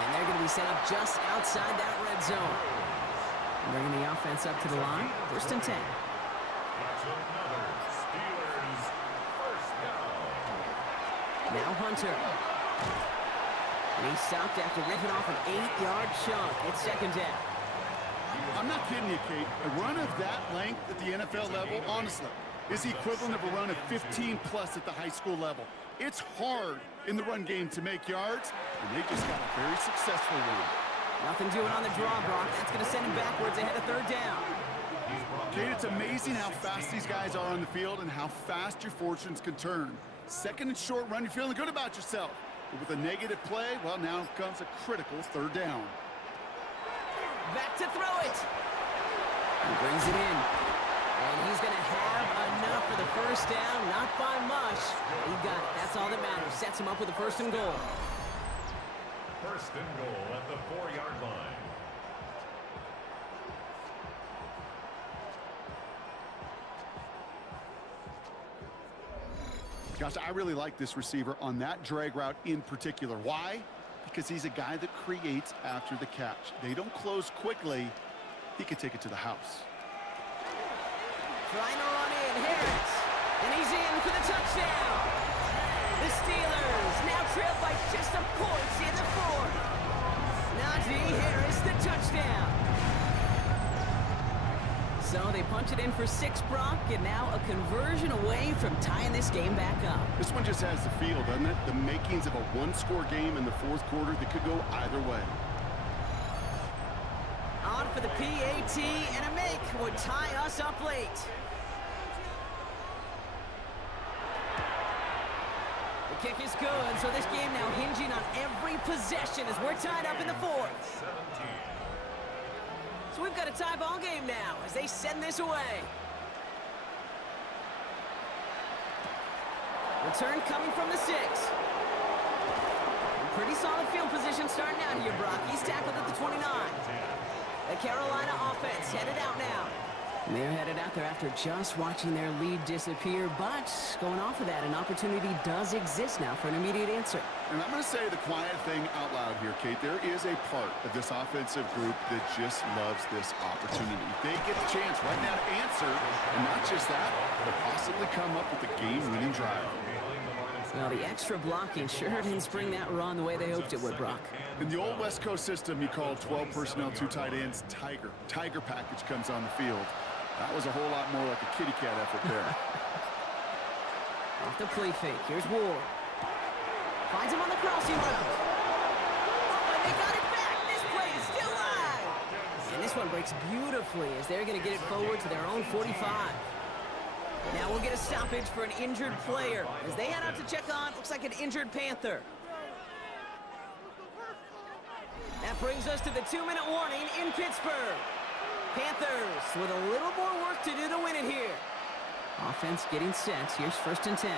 And they're going to be set up just outside that red zone. Bringing the offense up to the line. 1st and 10. That's another Steelers 1st down. Now Hunter. And he stopped after ripping off an 8-yard chunk. It's 2nd down. I'm not kidding you, Kate. A run of that length at the NFL level, honestly, is the equivalent of a run of 15-plus at the high school level. It's hard in the run game to make yards, and they just got a very successful one. Nothing doing on the draw, Brock. That's going to send him backwards ahead of 3rd down. Kate, it's amazing how fast these guys are on the field and how fast your fortunes can turn. 2nd and short run, you're feeling good about yourself. But with a negative play, well, now comes a critical 3rd down. Back to throw it. He brings it in. And he's going to have enough for the 1st down. Not by much. He got it. That's all that matters. Sets him up with a 1st and goal. 1st and goal at the 4-yard line. Gosh, I really like this receiver on that drag route in particular. Why? Because he's a guy that creates after the catch. They don't close quickly. He could take it to the house. Trying to run in, Harris. And he's in for the touchdown. The Steelers now trail by just a point in the 4th. Najee Harris, the touchdown. So they punch it in for 6, Brock, and now a conversion away from tying this game back up. This one just has the feel, doesn't it? The makings of a one-score game in the 4th quarter that could go either way. for the PAT, and a make would tie us up late. The kick is good, so this game now hinging on every possession as we're tied up in the fourth. So we've got a tie ball game now as they send this away. Return coming from the 6. Pretty solid field position starting out here, Brock. He's tackled at the 29. The Carolina offense headed out now. And they're headed out there after just watching their lead disappear, but going off of that, an opportunity does exist now for an immediate answer. And I'm going to say the quiet thing out loud here, Kate. There is a part of this offensive group that just loves this opportunity. They get the chance right now to answer, and not just that, but possibly come up with a game-winning drive. Well, the extra blocking sure didn't spring that run the way they hoped it would, Brock. In the old West Coast system, you call 12 personnel, 2 tight ends, Tiger. Tiger package comes on the field. That was a whole lot more like a kitty cat effort there. Off the play fake. Here's Ward. Finds him on the crossing route. Oh, and they got it back. This play is still live. And this one breaks beautifully as they're going to get it forward to their own 45. Now we'll get a stoppage for an injured player as they head out to check on, looks like an injured Panther. That brings us to the 2-minute warning in Pittsburgh. Panthers with a little more work to do to win it here. Offense getting set. Here's 1st and 10.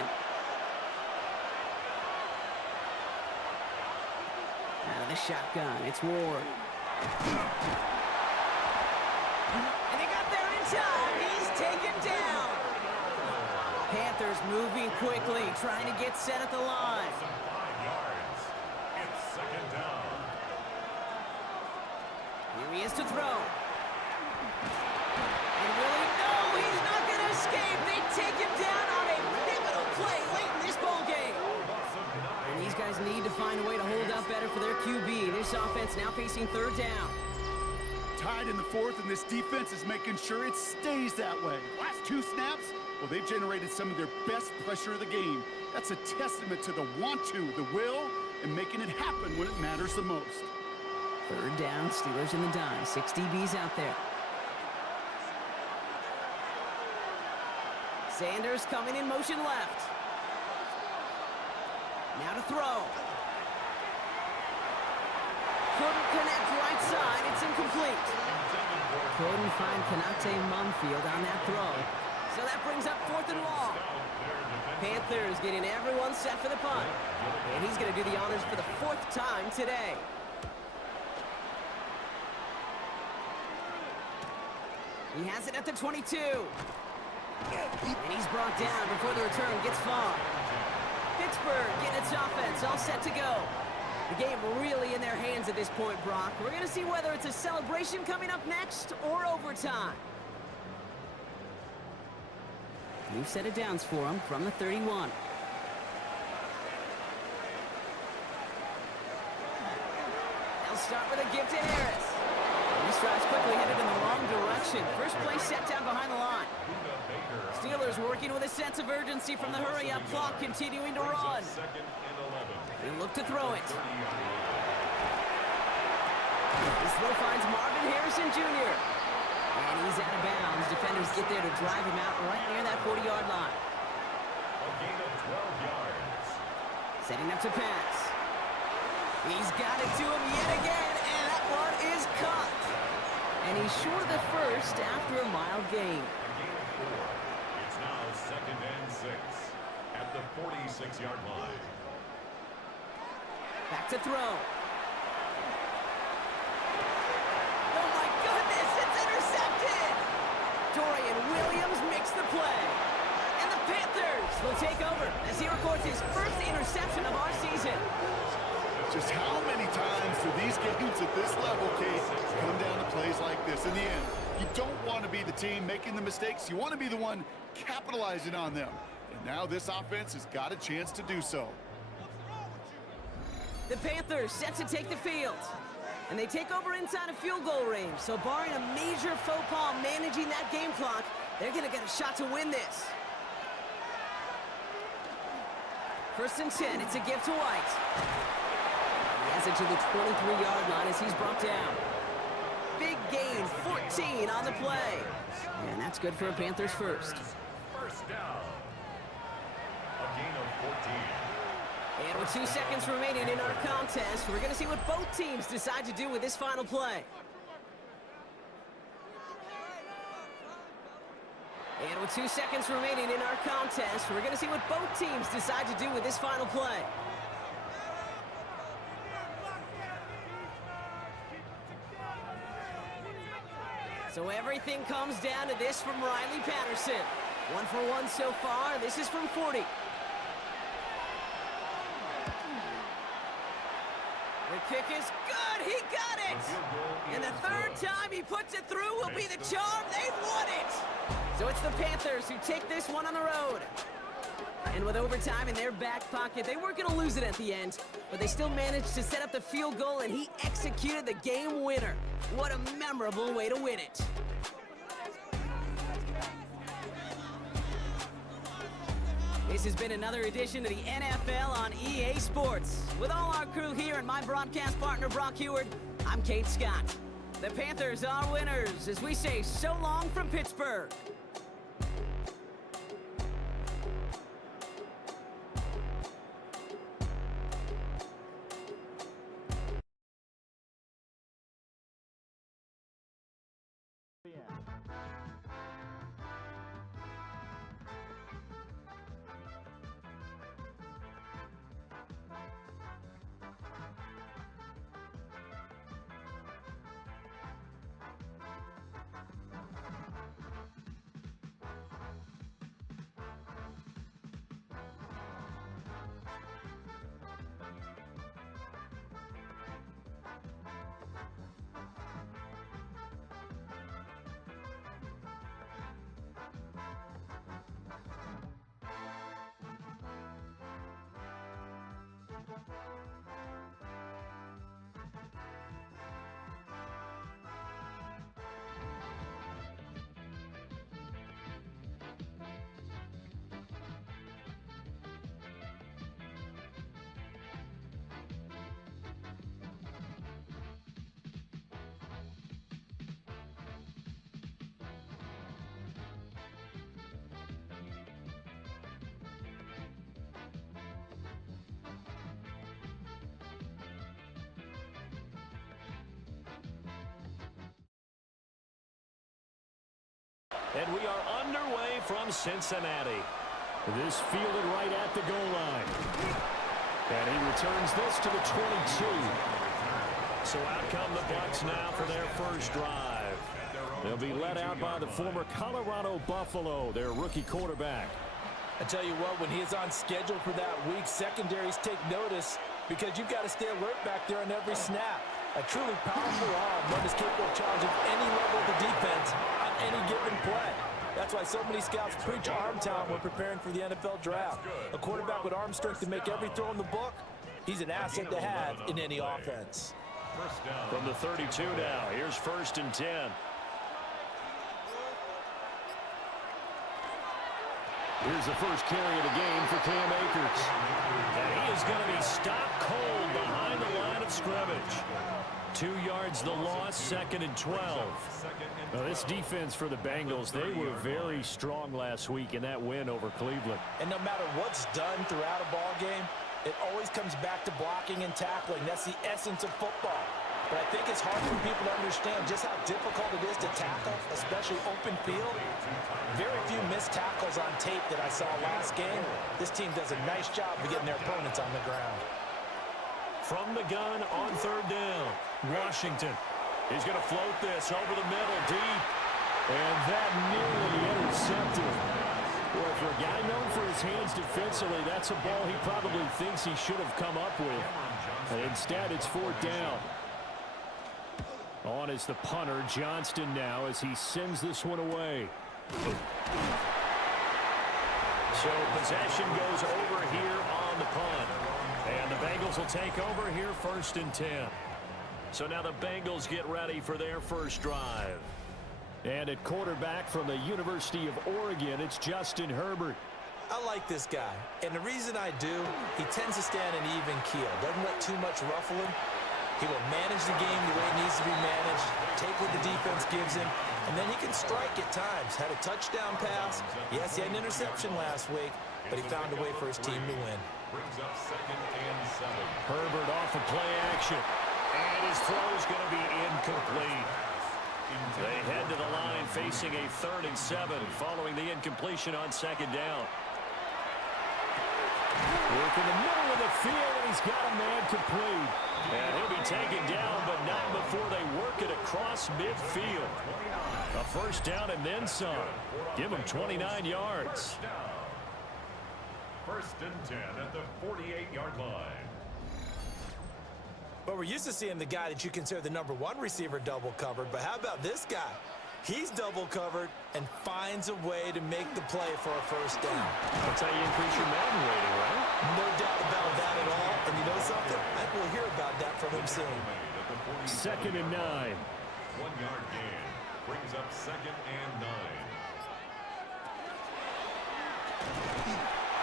Out of the shotgun, it's Ward. And they got there in time. He's taken down. Panthers moving quickly, trying to get set at the line. 5 yards. It's 2nd down. Here he is to throw. And Willie, no, he's not going to escape. They take him down on a pivotal play late in this ball game. And these guys need to find a way to hold up better for their QB. This offense now facing 3rd down. Tied in the 4th, and this defense is making sure it stays that way. Last 2 snaps, well, they've generated some of their best pressure of the game. That's a testament to the want-to, the will, and making it happen when it matters the most. 3rd down, Steelers in the dime. 6 DBs out there. Sanders coming in motion left. Now to throw. Couldn't connect right side. It's incomplete. Couldn't find Kanate Mumfield on that throw. So that brings up 4th and long. Panthers getting everyone set for the punt. And he's going to do the honors for the 4th time today. He has it at the 22. And he's brought down before the return gets far. Pittsburgh getting its offense all set to go. The game really in their hands at this point, Brock. We're going to see whether it's a celebration coming up next or overtime. New set of downs for him from the 31. They'll start with a gift to Harris. This drive's quickly headed in the wrong direction. First play set down behind the line. Steelers working with a sense of urgency from the hurry-up clock, continuing to run. They look to throw it. This throw finds Marvin Harrison Jr. And he's out of bounds. Defenders get there to drive him out right near that 40-yard line. A gain of 12 yards. Setting up to pass. He's got it to him yet again, and that one is caught. And he's short of the first after a mild gain. A gain of 4. It's now 2nd and 6 at the 46-yard line. Back to throw. Oh my goodness, it's intercepted! Dorian Williams makes the play. And the Panthers will take over as he records his first interception of our season. Just how many times do these games at this level, Kate, come down to plays like this? In the end, you don't want to be the team making the mistakes. You want to be the one capitalizing on them. And now this offense has got a chance to do so. The Panthers set to take the field. And they take over inside of field goal range. So barring a major faux pas managing that game clock, they're going to get a shot to win this. 1st and 10, it's a gift to White. He has it to the 23-yard line as he's brought down. big gain, 14 on the play. And that's good for a Panthers first. First down. A gain of 14. And with 2 seconds remaining in our contest, we're going to see what both teams decide to do with this final play. And with 2 seconds remaining in our contest, we're going to see what both teams decide to do with this final play. So everything comes down to this from Riley Patterson. 1 for 1 so far. This is from 40. The kick is good. He got it. And the third time he puts it through will be the charm. They won it. So it's the Panthers who take this one on the road. And with overtime in their back pocket, they weren't going to lose it at the end. But they still managed to set up the field goal, and he executed the game winner. What a memorable way to win it. This has been another edition of the NFL on EA Sports. With all our crew here and my broadcast partner, Brock Heward, I'm Kate Scott. The Panthers are winners as we say so long from Pittsburgh. And we are underway from Cincinnati. This fielded right at the goal line. And he returns this to the 22. So out come the Bucs now for their first drive. They'll be led out by the former Colorado Buffalo, their rookie quarterback. I tell you what, when he is on schedule for that week, secondaries take notice because you've got to stay alert back there on every snap. A truly powerful arm, one is capable of challenging any level of the defense on any given play. That's why so many scouts preach arm talent when preparing for the NFL draft. A quarterback with arm strength to make every throw in the book, he's an asset to have in any offense. From the 32 now, here's 1st and 10. Here's the first carry of the game for Cam Akers. And he is going to be stopped cold behind the line of scrimmage. 2 yards the loss, 2nd and 12. Now, this defense for the Bengals, they were very strong last week in that win over Cleveland. And no matter what's done throughout a ball game, it always comes back to blocking and tackling. That's the essence of football. But I think it's hard for people to understand just how difficult it is to tackle, especially open field. Very few missed tackles on tape that I saw last game. This team does a nice job of getting their opponents on the ground. From the gun on 3rd down, Washington. He's going to float this over the middle, deep. And that nearly intercepted. Well, for a guy known for his hands defensively, that's a ball he probably thinks he should have come up with. And instead, it's 4th down. On is the punter, Johnston now, as he sends this one away. So possession goes over here on the punt. And the Bengals will take over here 1st and 10. So now the Bengals get ready for their first drive. And at quarterback from the University of Oregon, it's Justin Herbert. I like this guy, and the reason I do, he tends to stand an even keel. Doesn't let too much ruffle him. He will manage the game the way it needs to be managed, take what the coach gives him, and then he can strike at times. Had a touchdown pass. Yes, he had an interception last week, but he found a way for his team to win. Brings up 2nd and 7. Herbert off of play action. And his throw is going to be incomplete. They head to the line facing a 3rd and 7 following the incompletion on 2nd down. Work in the middle of the field, and he's got a man complete. And he'll be taken down, but not before they work it across midfield. A 1st down and then some. Give him 29 yards. 1st and 10 at the 48-yard line. But we're used to seeing the guy that you consider the #1 receiver double covered. But how about this guy? He's double covered and finds a way to make the play for a 1st down. That's how you increase your Madden rating, right? No doubt about that at all. And you know something? I think we'll hear about that from him soon. 2nd and 9. 1-yard gain. Brings up 2nd and 9.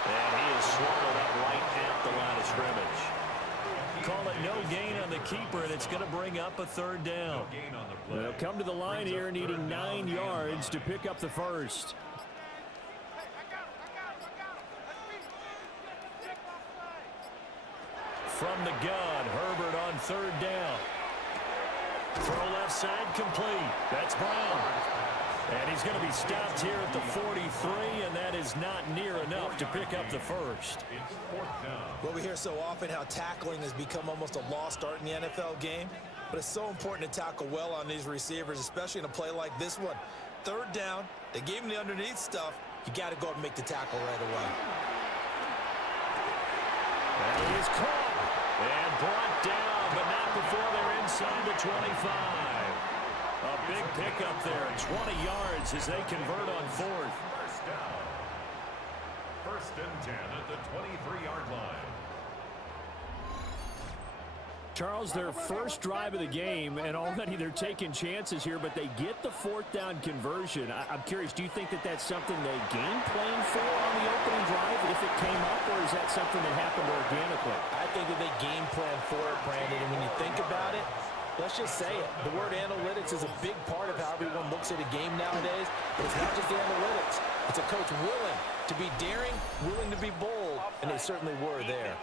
And he is swallowed up right at the line of scrimmage. Call it no gain on the keeper, and it's going to bring up a 3rd down. They'll come to the line here needing 9 yards to pick up the 1st. From the gun, Herbert on 3rd down. Throw left side complete. That's Brown. And he's going to be stopped here at the 43, and that is not near enough to pick up the 1st. Well, we hear so often how tackling has become almost a lost art in the NFL game, but it's so important to tackle well on these receivers, especially in a play like this one. 3rd down, they gave him the underneath stuff. You got to go up and make the tackle right away. And he is caught and brought down, but not before they're inside the 25. A big pickup there, 20 yards as they convert on 4th. 1st down. 1st and 10 at the 23-yard line. Charles, their first drive of the game, and already they're taking chances here, but they get the 4th down conversion. I'm curious, do you think that that's something they game plan for on the opening drive if it came up, or is that something that happened organically? I think that they game plan for it, Brandon, and when you think about it, let's just say it. The word analytics is a big part of how everyone looks at a game nowadays, but it's not just the analytics. It's a coach willing to be daring, willing to be bold, and they certainly were there.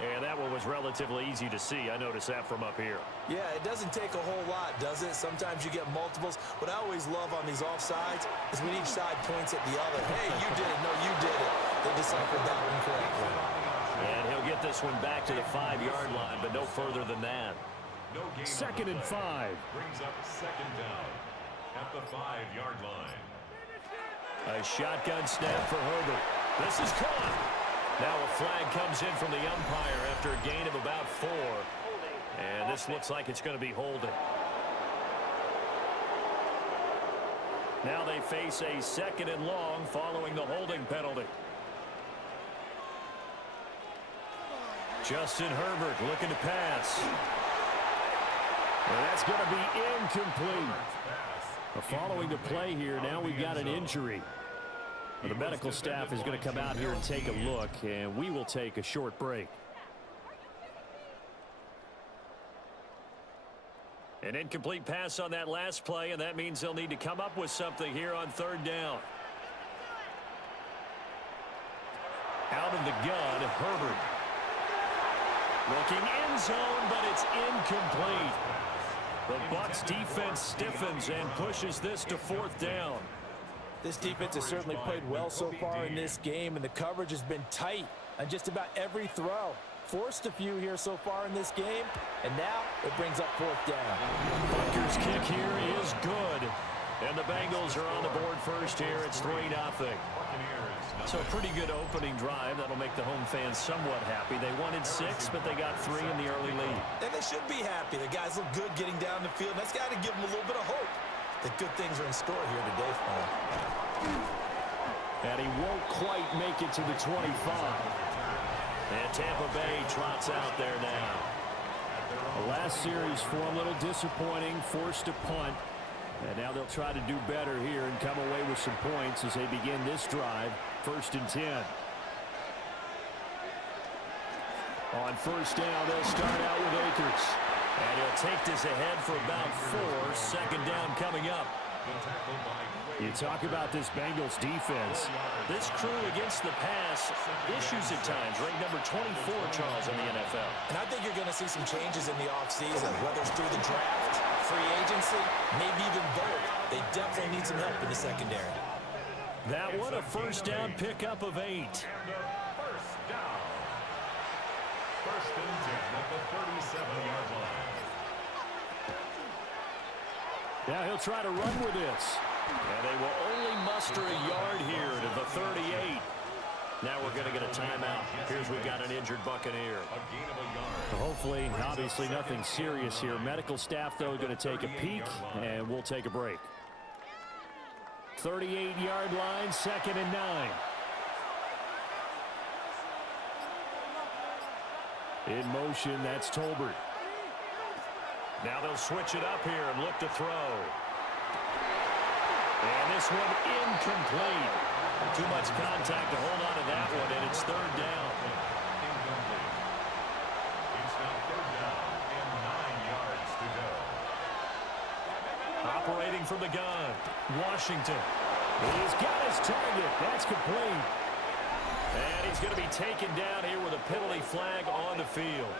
And that one was relatively easy to see. I noticed that from up here. Yeah, it doesn't take a whole lot, does it? Sometimes you get multiples. What I always love on these offsides is when each side points at the other. Hey, you did it. No, you did it. They deciphered that one correctly. And he'll get this one back to the 5-yard line, but no further than that. No gain. 2nd and 5. Brings up 2nd down at the 5-yard line. A shotgun snap for Herbert. This is caught. Now a flag comes in from the umpire after a gain of about 4. And this looks like it's going to be holding. Now they face a 2nd and long following the holding penalty. Justin Herbert looking to pass. And that's going to be incomplete. Following the play here, now we've got an injury. The medical staff is going to come out here and take a look, and we will take a short break. An incomplete pass on that last play, and that means they'll need to come up with something here on 3rd down. Out of the gun, Herbert. Looking end zone, but it's incomplete. The Bucs defense stiffens and pushes this to 4th down. This defense has certainly played well so far in this game, and the coverage has been tight on just about every throw. Forced a few here so far in this game, and now it brings up 4th down. Butker's kick here is good, and the Bengals are on the board first here. It's 3-0. So a pretty good opening drive. That'll make the home fans somewhat happy. They wanted 6, but they got 3 in the early lead. And they should be happy. The guys look good getting down the field. That's got to give them a little bit of hope that good things are in store here today for him. And he won't quite make it to the 25. And Tampa Bay trots out there now. The last series for a little disappointing, forced to punt. And now they'll try to do better here and come away with some points as they begin this drive. 1st and 10. On first down, they'll start out with Akers. And he'll take this ahead for about 4. Second down coming up. You talk about this Bengals defense. This crew against the pass, issues at times. Ranked number 24, Charles, in the NFL. And I think you're going to see some changes in the offseason, whether it's through the draft, free agency, maybe even both. They definitely need some help in the secondary. That one, a first down pickup of 8. First down. First and 10 at the 37-yard line. Now he'll try to run with this. And they will only muster a yard here to the 38. Now we're going to get a timeout. Here's we've got an injured Buccaneer. Hopefully, obviously nothing serious here. Medical staff, though, going to take a peek, and we'll take a break. 38-yard line, 2nd and 9. In motion, that's Tolbert. Now they'll switch it up here and look to throw. And this one incomplete. Too much contact to hold on to that one, and it's 3rd down. Incomplete. It's now 3rd down and 9 yards to go. Operating from the gun, Washington. He's got his target. That's complete. And he's going to be taken down here with a penalty flag on the field.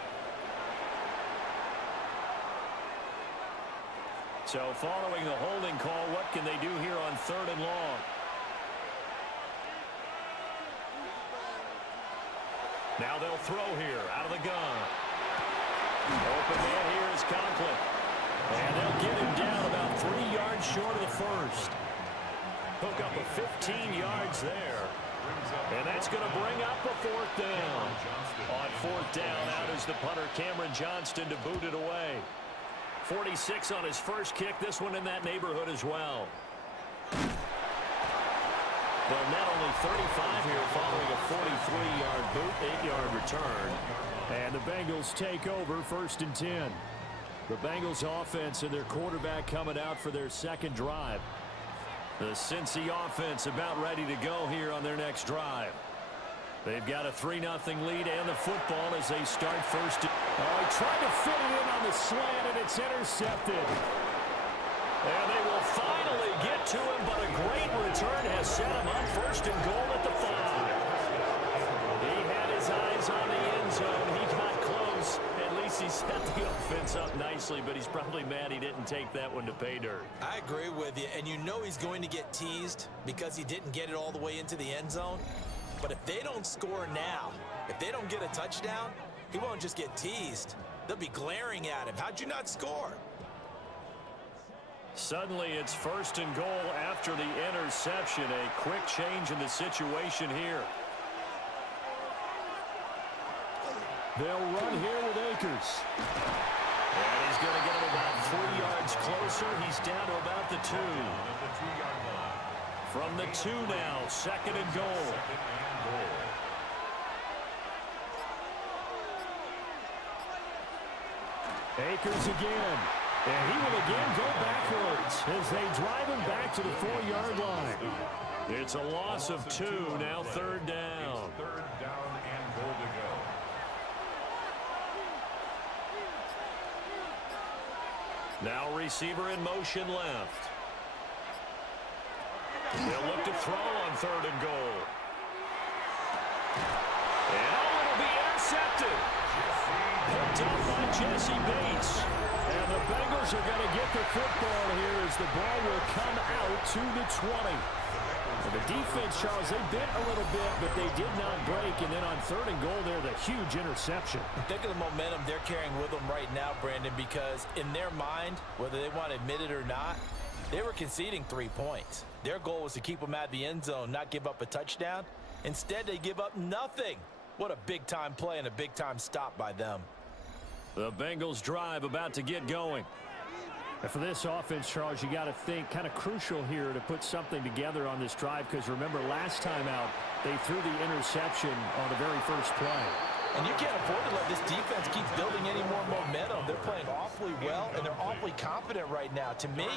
So following the holding call, what can they do here on 3rd and long? Now they'll throw here out of the gun. Open man here is Conklin. And they'll get him down about 3 yards short of the first. Hook up a 15 yards there. And that's going to bring up a 4th down. On 4th down, out is the punter, Cameron Johnston, to boot it away. 46 on his first kick. This one in that neighborhood as well. They'll net only 35 here following a 43-yard boot, 8-yard return. And the Bengals take over 1st and 10. The Bengals offense and their quarterback coming out for their second drive. The Cincy offense about ready to go here on their next drive. They've got a 3-0 lead and the football as they start first. Oh, he tried to fit it in on the slant, and it's intercepted. And they will finally get to him, but a great return has set him up 1st and goal at the 5. He had his eyes on the end zone. He got close. At least he set the offense up nicely, but he's probably mad he didn't take that one to pay dirt. I agree with you, and you know he's going to get teased because he didn't get it all the way into the end zone. But if they don't score now, if they don't get a touchdown, he won't just get teased. They'll be glaring at him. How'd you not score? Suddenly it's 1st and goal after the interception. A quick change in the situation here. They'll run here with Akers. And he's going to get him about 3 yards closer. He's down to about the 2. From the 2 now, 2nd and goal. Akers again. And he will again go backwards as they drive him back to the 4-yard line. It's a loss of 2, now 3rd down. 3rd down and goal to go. Now receiver in motion left. They'll look to throw on 3rd and goal. And it'll be intercepted. Picked up by Jesse Bates. And the Bengals are going to get the football here as the ball will come out to the 20. And the defense, Charles, they bit a little bit, but they did not break. And then on 3rd and goal there, the huge interception. Think of the momentum they're carrying with them right now, Brandon, because in their mind, whether they want to admit it or not, they were conceding 3 points. Their goal was to keep them at the end zone, not give up a touchdown. Instead, they give up nothing. What a big-time play and a big-time stop by them. The Bengals drive about to get going. And for this offense, Charles, you got to think kind of crucial here to put something together on this drive, because remember last time out they threw the interception on the very first play. And you can't afford to let this defense keep building any more momentum. They're playing awfully well, and they're awfully confident right now. To me,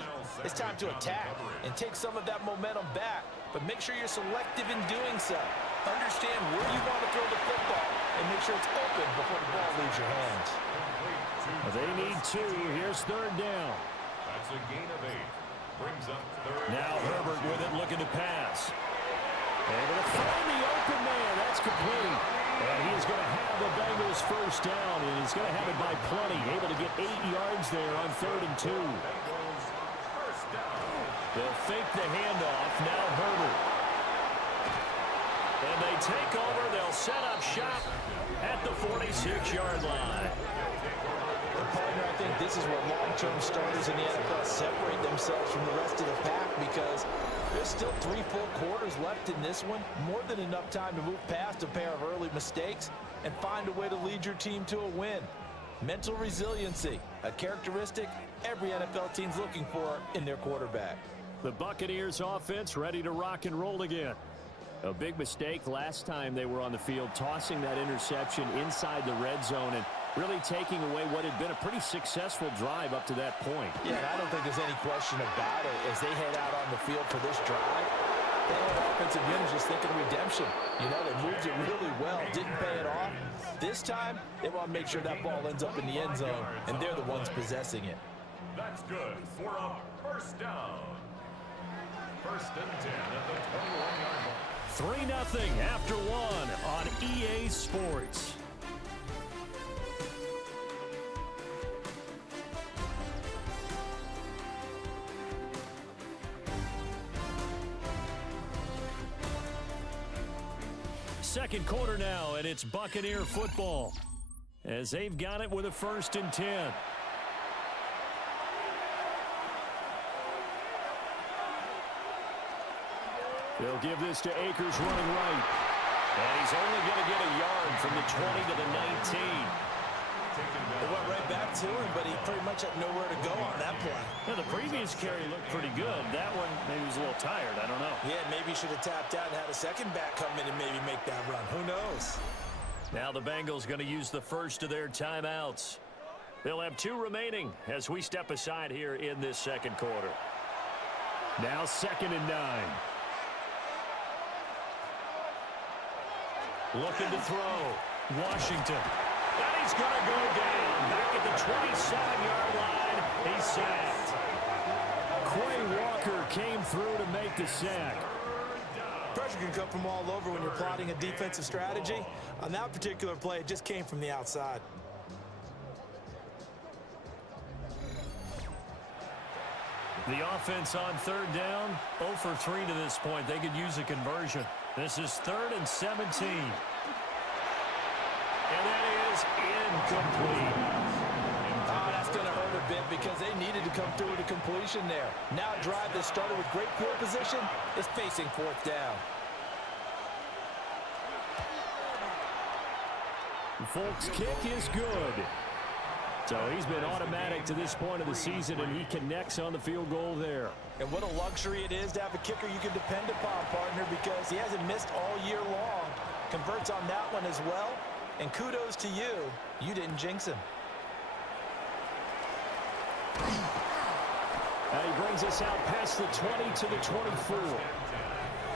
it's time to attack and take some of that momentum back. But make sure you're selective in doing so. Understand where you want to throw the football and make sure it's open before the ball leaves your hands. They need 2. Here's third down. That's a gain of 8. Brings up third. Now Herbert with it, looking to pass. Able to find the open man. That's complete. And he is going to have the Bengals first down, and he's going to have it by plenty. Able to get 8 yards there on 3rd and 2. They'll fake the handoff. Now Herbert. And they take over. They'll set up shop at the 46-yard line. Partner, I think this is where long-term starters in the NFL separate themselves from the rest of the pack, because there's still 3 full quarters left in this one. More than enough time to move past a pair of early mistakes and find a way to lead your team to a win. Mental resiliency, a characteristic every NFL team's looking for in their quarterback. The Buccaneers offense ready to rock and roll again. A big mistake last time they were on the field, tossing that interception inside the red zone and really taking away what had been a pretty successful drive up to that point. Yeah, and I don't think there's any question about it. As they head out on the field for this drive, the offensive unit just thinking redemption. You know, they moved it really well, didn't pay it off. This time, they want to make sure that ball ends up in the end zone, and they're the ones possessing it. That's good for a first down. 1st and 10 at the 21-yard line. 3-0 after 1 on EA Sports. Second quarter now, and it's Buccaneer football as they've got it with a 1st and 10. They'll give this to Akers running right. And he's only going to get a yard from the 20 to the 19. It went right back to him, but he pretty much had nowhere to go on that play. Yeah, the previous carry looked pretty good. That one, maybe he was a little tired. I don't know. Yeah, maybe he should have tapped out and had a second back come in and maybe make that run. Who knows? Now the Bengals going to use the first of their timeouts. They'll have 2 remaining as we step aside here in this second quarter. Now 2nd and 9. Looking to throw. Washington. And he's going to go down. Back at the 27-yard line. He's sacked. Quay Walker came through to make the sack. Pressure can come from all over when you're plotting a defensive strategy. On that particular play, it just came from the outside. The offense on 3rd down, 0 for 3 to this point. They could use a conversion. This is 3rd and 17. And that is incomplete. Oh, that's going to hurt a bit because they needed to come through with a completion there. Now a drive that started with great field position is facing 4th down. Folks' kick is good. So he's been automatic to this point of the season, and he connects on the field goal there. And what a luxury it is to have a kicker you can depend upon, partner, because he hasn't missed all year long. Converts on that one as well. And kudos to you. You didn't jinx him. And he brings us out past the 20 to the 24.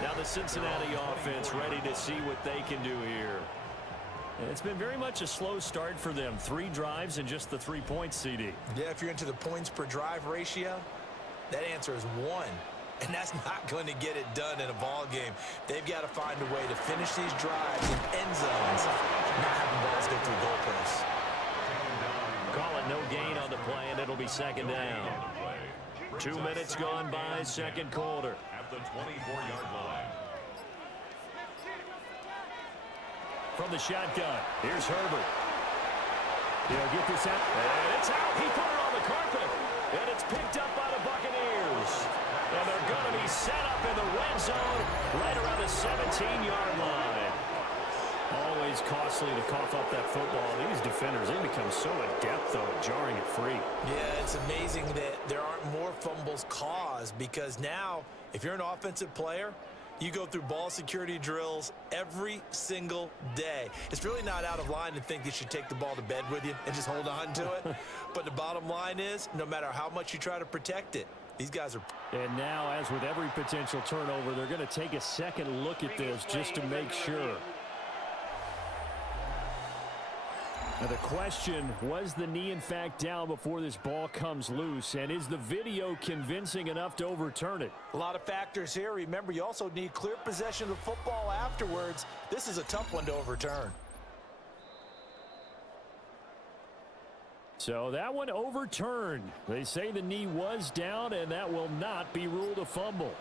Now the Cincinnati offense ready to see what they can do here. It's been very much a slow start for them. 3 drives and just the 3 points, CD. Yeah, if you're into the points per drive ratio, that answer is 1. And that's not going to get it done in a ball game. They've got to find a way to finish these drives in end zones, not having balls go through goalposts. Call it no gain on the play, and it'll be 2nd down. 2 minutes gone by, second quarter. At the 24-yard line. From the shotgun, here's Herbert. He'll get this out, and it's out. He put it on the carpet, and it's picked up by the Buccaneers. And they're going to be set up in the red zone right around the 17-yard line. Always costly to cough up that football. These defenders, they become so adept, though, at jarring it free. Yeah, it's amazing that there aren't more fumbles caused, because now, if you're an offensive player, you go through ball security drills every single day. It's really not out of line to think you should take the ball to bed with you and just hold on to it. But the bottom line is, no matter how much you try to protect it, these guys are... And now, as with every potential turnover, they're going to take a second look at this just to make sure. Now the question, was the knee in fact down before this ball comes loose? And is the video convincing enough to overturn it? A lot of factors here. Remember, you also need clear possession of the football afterwards. This is a tough one to overturn. So that one overturned. They say the knee was down, and that will not be ruled a fumble.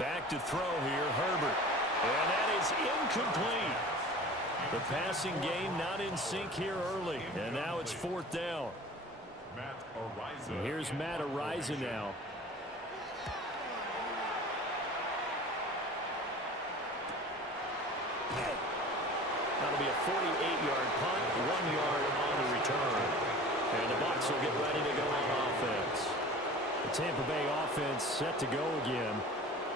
Back to throw here, Herbert. And that is incomplete. The passing game not in sync here early, and now it's 4th down. And here's Matt Ariza now. That'll be a 48-yard punt, 1 yard on the return. And the Bucs will get ready to go on offense. The Tampa Bay offense set to go again.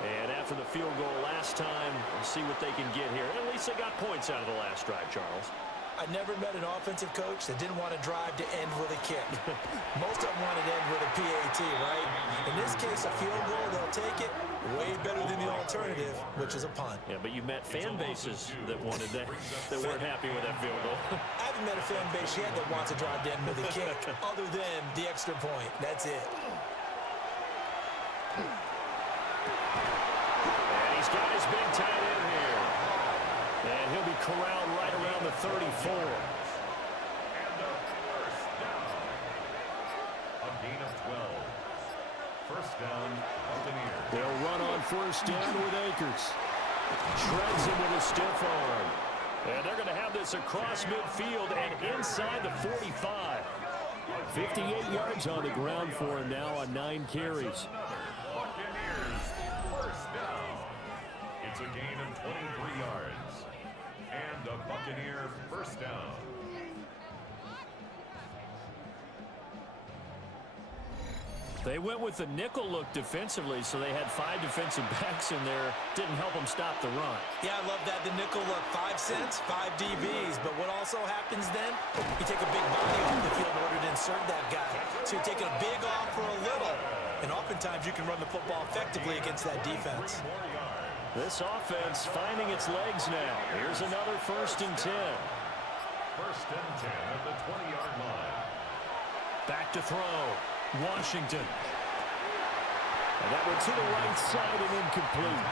And after the field goal last time, we'll see what they can get here. At least they got points out of the last drive, Charles. I never met an offensive coach that didn't want to drive to end with a kick. Most of them want to end with a PAT, right? In this case, a field goal, they'll take it. Way better than the alternative, which is a punt. Yeah, but you met fan bases that wanted that weren't happy with that field goal. I haven't met a fan base yet that wants to drive to end with a kick, other than the extra point. That's it. He's got his big tight end here. And he'll be corralled right around the 34. And a first down. A gain of 12. First down, Buccaneers. They'll run on first down with Akers. Shreds him with a stiff arm. And they're going to have this across midfield and inside the 45. 58 yards on the ground for him now on 9 carries. Buccaneers, first down. It's a gain of 23 yards. And a Buccaneer first down. They went with the nickel look defensively, so they had 5 defensive backs in there. Didn't help them stop the run. Yeah, I love that. The nickel look, 5 cents, 5 DBs. But what also happens then, you take a big body off the field in order to insert that guy. So you're taking a big off for a little. And oftentimes you can run the football effectively against that defense. This offense finding its legs now. Here's another 1st and 10. First and 10 at the 20-yard line. Back to throw. Washington. And that went to the right side and incomplete.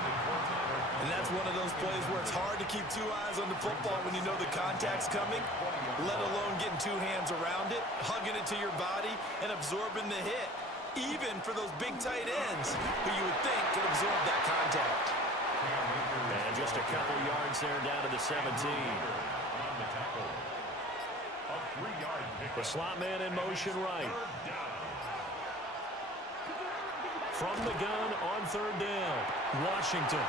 And that's one of those plays where it's hard to keep 2 eyes on the football when you know the contact's coming, let alone getting 2 hands around it, hugging it to your body, and absorbing the hit, even for those big tight ends who you would think could absorb that contact. And just a couple yards there down to the 17. The slot man in motion right. From the gun on 3rd down. Washington.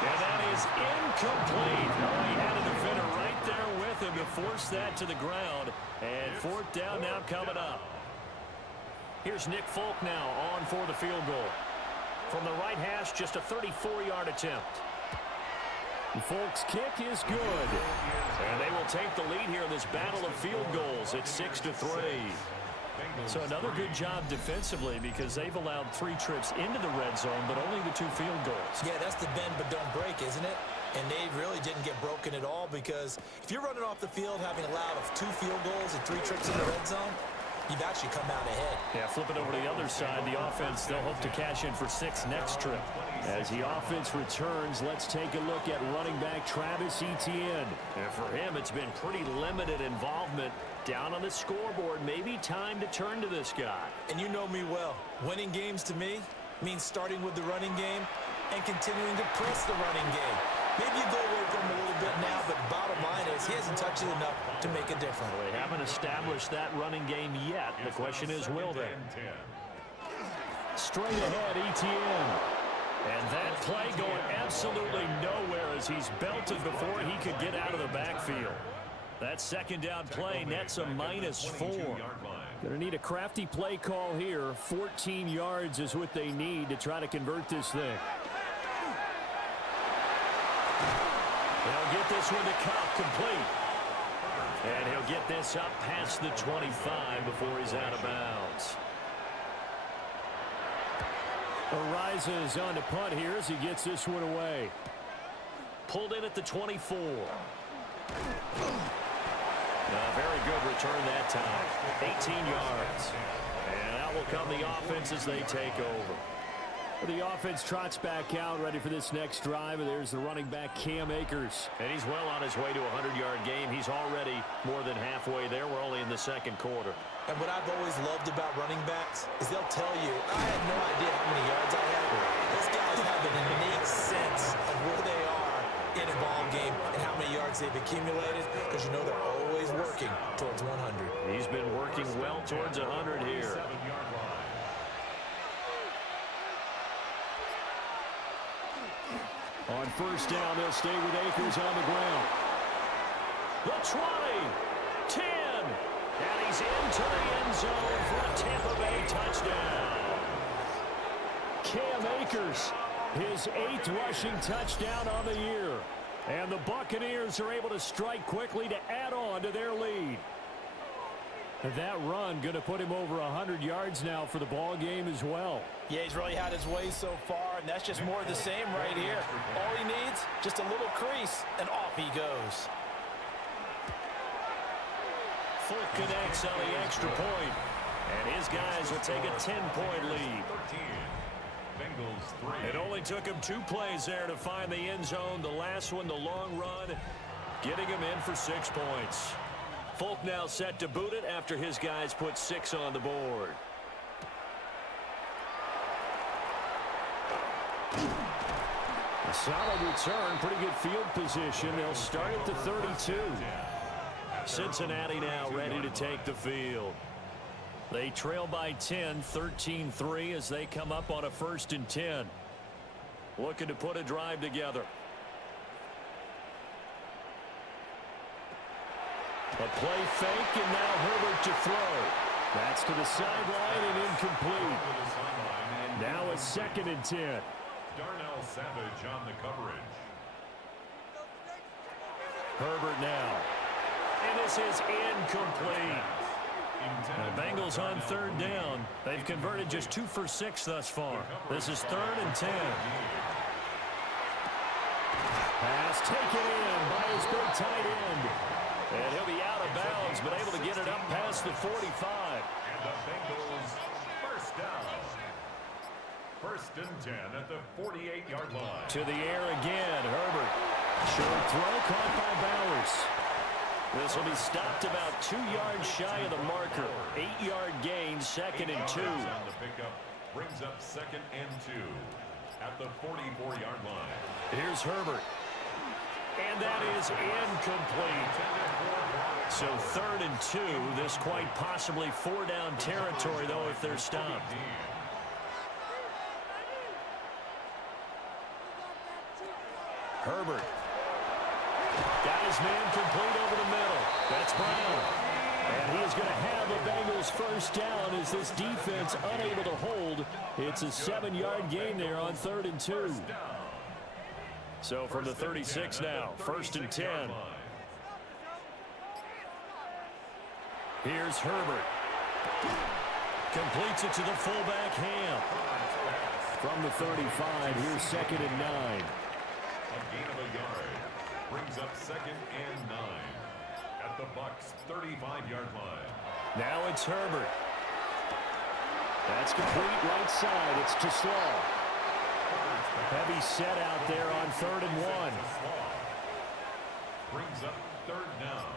And that is incomplete. Oh, he had a defender right there with him to force that to the ground. And 4th down now coming up. Here's Nick Folk now on for the field goal. From the right hash, just a 34-yard attempt. And Folk's kick is good. And they will take the lead here in this battle of field goals at 6-3. So another good job defensively because they've allowed 3 trips into the red zone, but only the 2 field goals. Yeah, that's the bend but don't break, isn't it? And they really didn't get broken at all because if you're running off the field having allowed 2 field goals and 3 trips in the red zone, you've actually come out ahead. Yeah, flipping over to the other side, the offense, they'll hope to cash in for 6 next trip. As the offense returns, let's take a look at running back Travis Etienne. And for him, it's been pretty limited involvement. Down on the scoreboard, maybe time to turn to this guy. And you know me well. Winning games to me means starting with the running game and continuing to press the running game. Maybe you go away from him a little bit now, but bottom line is he hasn't touched it enough to make a difference. Well, they haven't established that running game yet. The question is, will they? Straight ahead, Etienne. And that play going absolutely nowhere as he's belted before he could get out of the backfield. That 2nd down play nets a -4. Going to need a crafty play call here. 14 yards is what they need to try to convert this thing. They'll get this one to Cup complete. And he'll get this up past the 25 before he's out of bounds. Ariza is on to punt here as he gets this one away. Pulled in at the 24. A very good return that time. 18 yards. And out will come the offense as they take over. The offense trots back out, ready for this next drive. And there's the running back, Cam Akers. And he's well on his way to a 100-yard game. He's already more than halfway there. We're only in the second quarter. And what I've always loved about running backs is they'll tell you, I had no idea how many yards I had. Those guys have an innate sense of where they are in a ball game and how many yards they've accumulated, because you know they're always working towards 100. He's been working well towards 100 here. On first down, they'll stay with Akers on the ground. The 20, 10, and he's into the end zone for a Tampa Bay touchdown. Cam Akers, his 8th rushing touchdown on the year. And the Buccaneers are able to strike quickly to add on to their lead. That run going to put him over 100 yards now for the ball game as well. Yeah, he's really had his way so far, and that's just more of the same right here. All he needs, just a little crease, and off he goes. Fulk connects on the extra point, and his guys will take a 10-point lead. It only took him 2 plays there to find the end zone. The last one, the long run, getting him in for 6 points. Fulk now set to boot it after his guys put 6 on the board. A solid return, pretty good field position. They'll start at the 32. Cincinnati now ready to take the field. They trail by 10, 13-3 as they come up on a 1st and 10. Looking to put a drive together. A play fake, and now Herbert to throw. That's to the sideline and incomplete. Now a 2nd and 10. Darnell Savage on the coverage. Herbert now. And this is incomplete. The Bengals on 3rd down. They've converted just 2 for 6 thus far. This is 3rd and 10. Pass taken in by his big tight end. And he'll be out of bounds, but able to get it up past the 45. And the Bengals first down. 1st and 10 at the 48-yard line. To the air again, Herbert. Short throw caught by Bowers. This will be stopped about 2 yards shy of the marker. 8-yard gain, 2nd and 2. On the pickup brings up 2nd and 2 at the 44-yard line. Here's Herbert. And that is incomplete. So 3rd and 2. This quite possibly 4-down territory, though, if they're stopped. Herbert. Got his man complete over the middle. That's Brown. And he is going to have the Bengals first down as this defense unable to hold. It's a 7-yard gain there on 3rd and 2. So from the 36 now, 1st and 10. Here's Herbert. Completes it to the fullback, Ham. From the 35, here's 2nd and 9. A gain of a yard brings up 2nd and 9 at the Bucs' 35-yard line. Now it's Herbert. That's complete right side. It's to Slaw. Heavy set out there on 3rd and 1. Brings up 3rd down.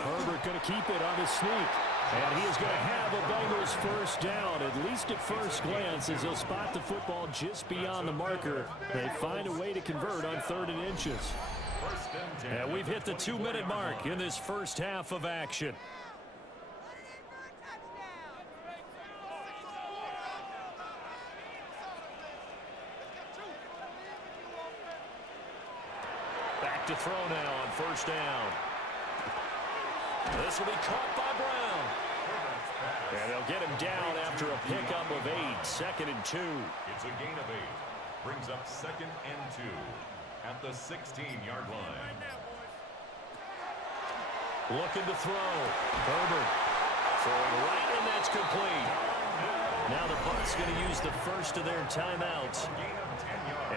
Herbert going to keep it on the sneak. And he is going to have a Bengals first down, at least at first glance, as they'll spot the football just beyond the marker. They find a way to convert on 3rd and inches. And we've hit the 2-minute mark in this first half of action. Back to throw now on 1st down. This will be caught by Brown. And they'll get him down after a pickup of 8. 2nd and 2. It's a gain of 8. Brings up 2nd and 2 at the 16-yard line. Looking to throw. Herbert throwing right, and that's complete. Now the Bucs going to use the first of their timeouts.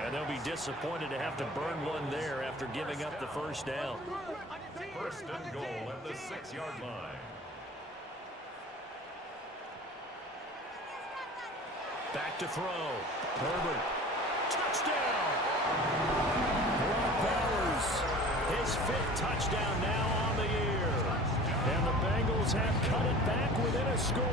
And they'll be disappointed to have to burn one there after giving up the first down. First and goal at the 6-yard line. Back to throw. Herbert. Touchdown! Maulers, his 5th touchdown now on the year. And the Bengals have cut it back within a score.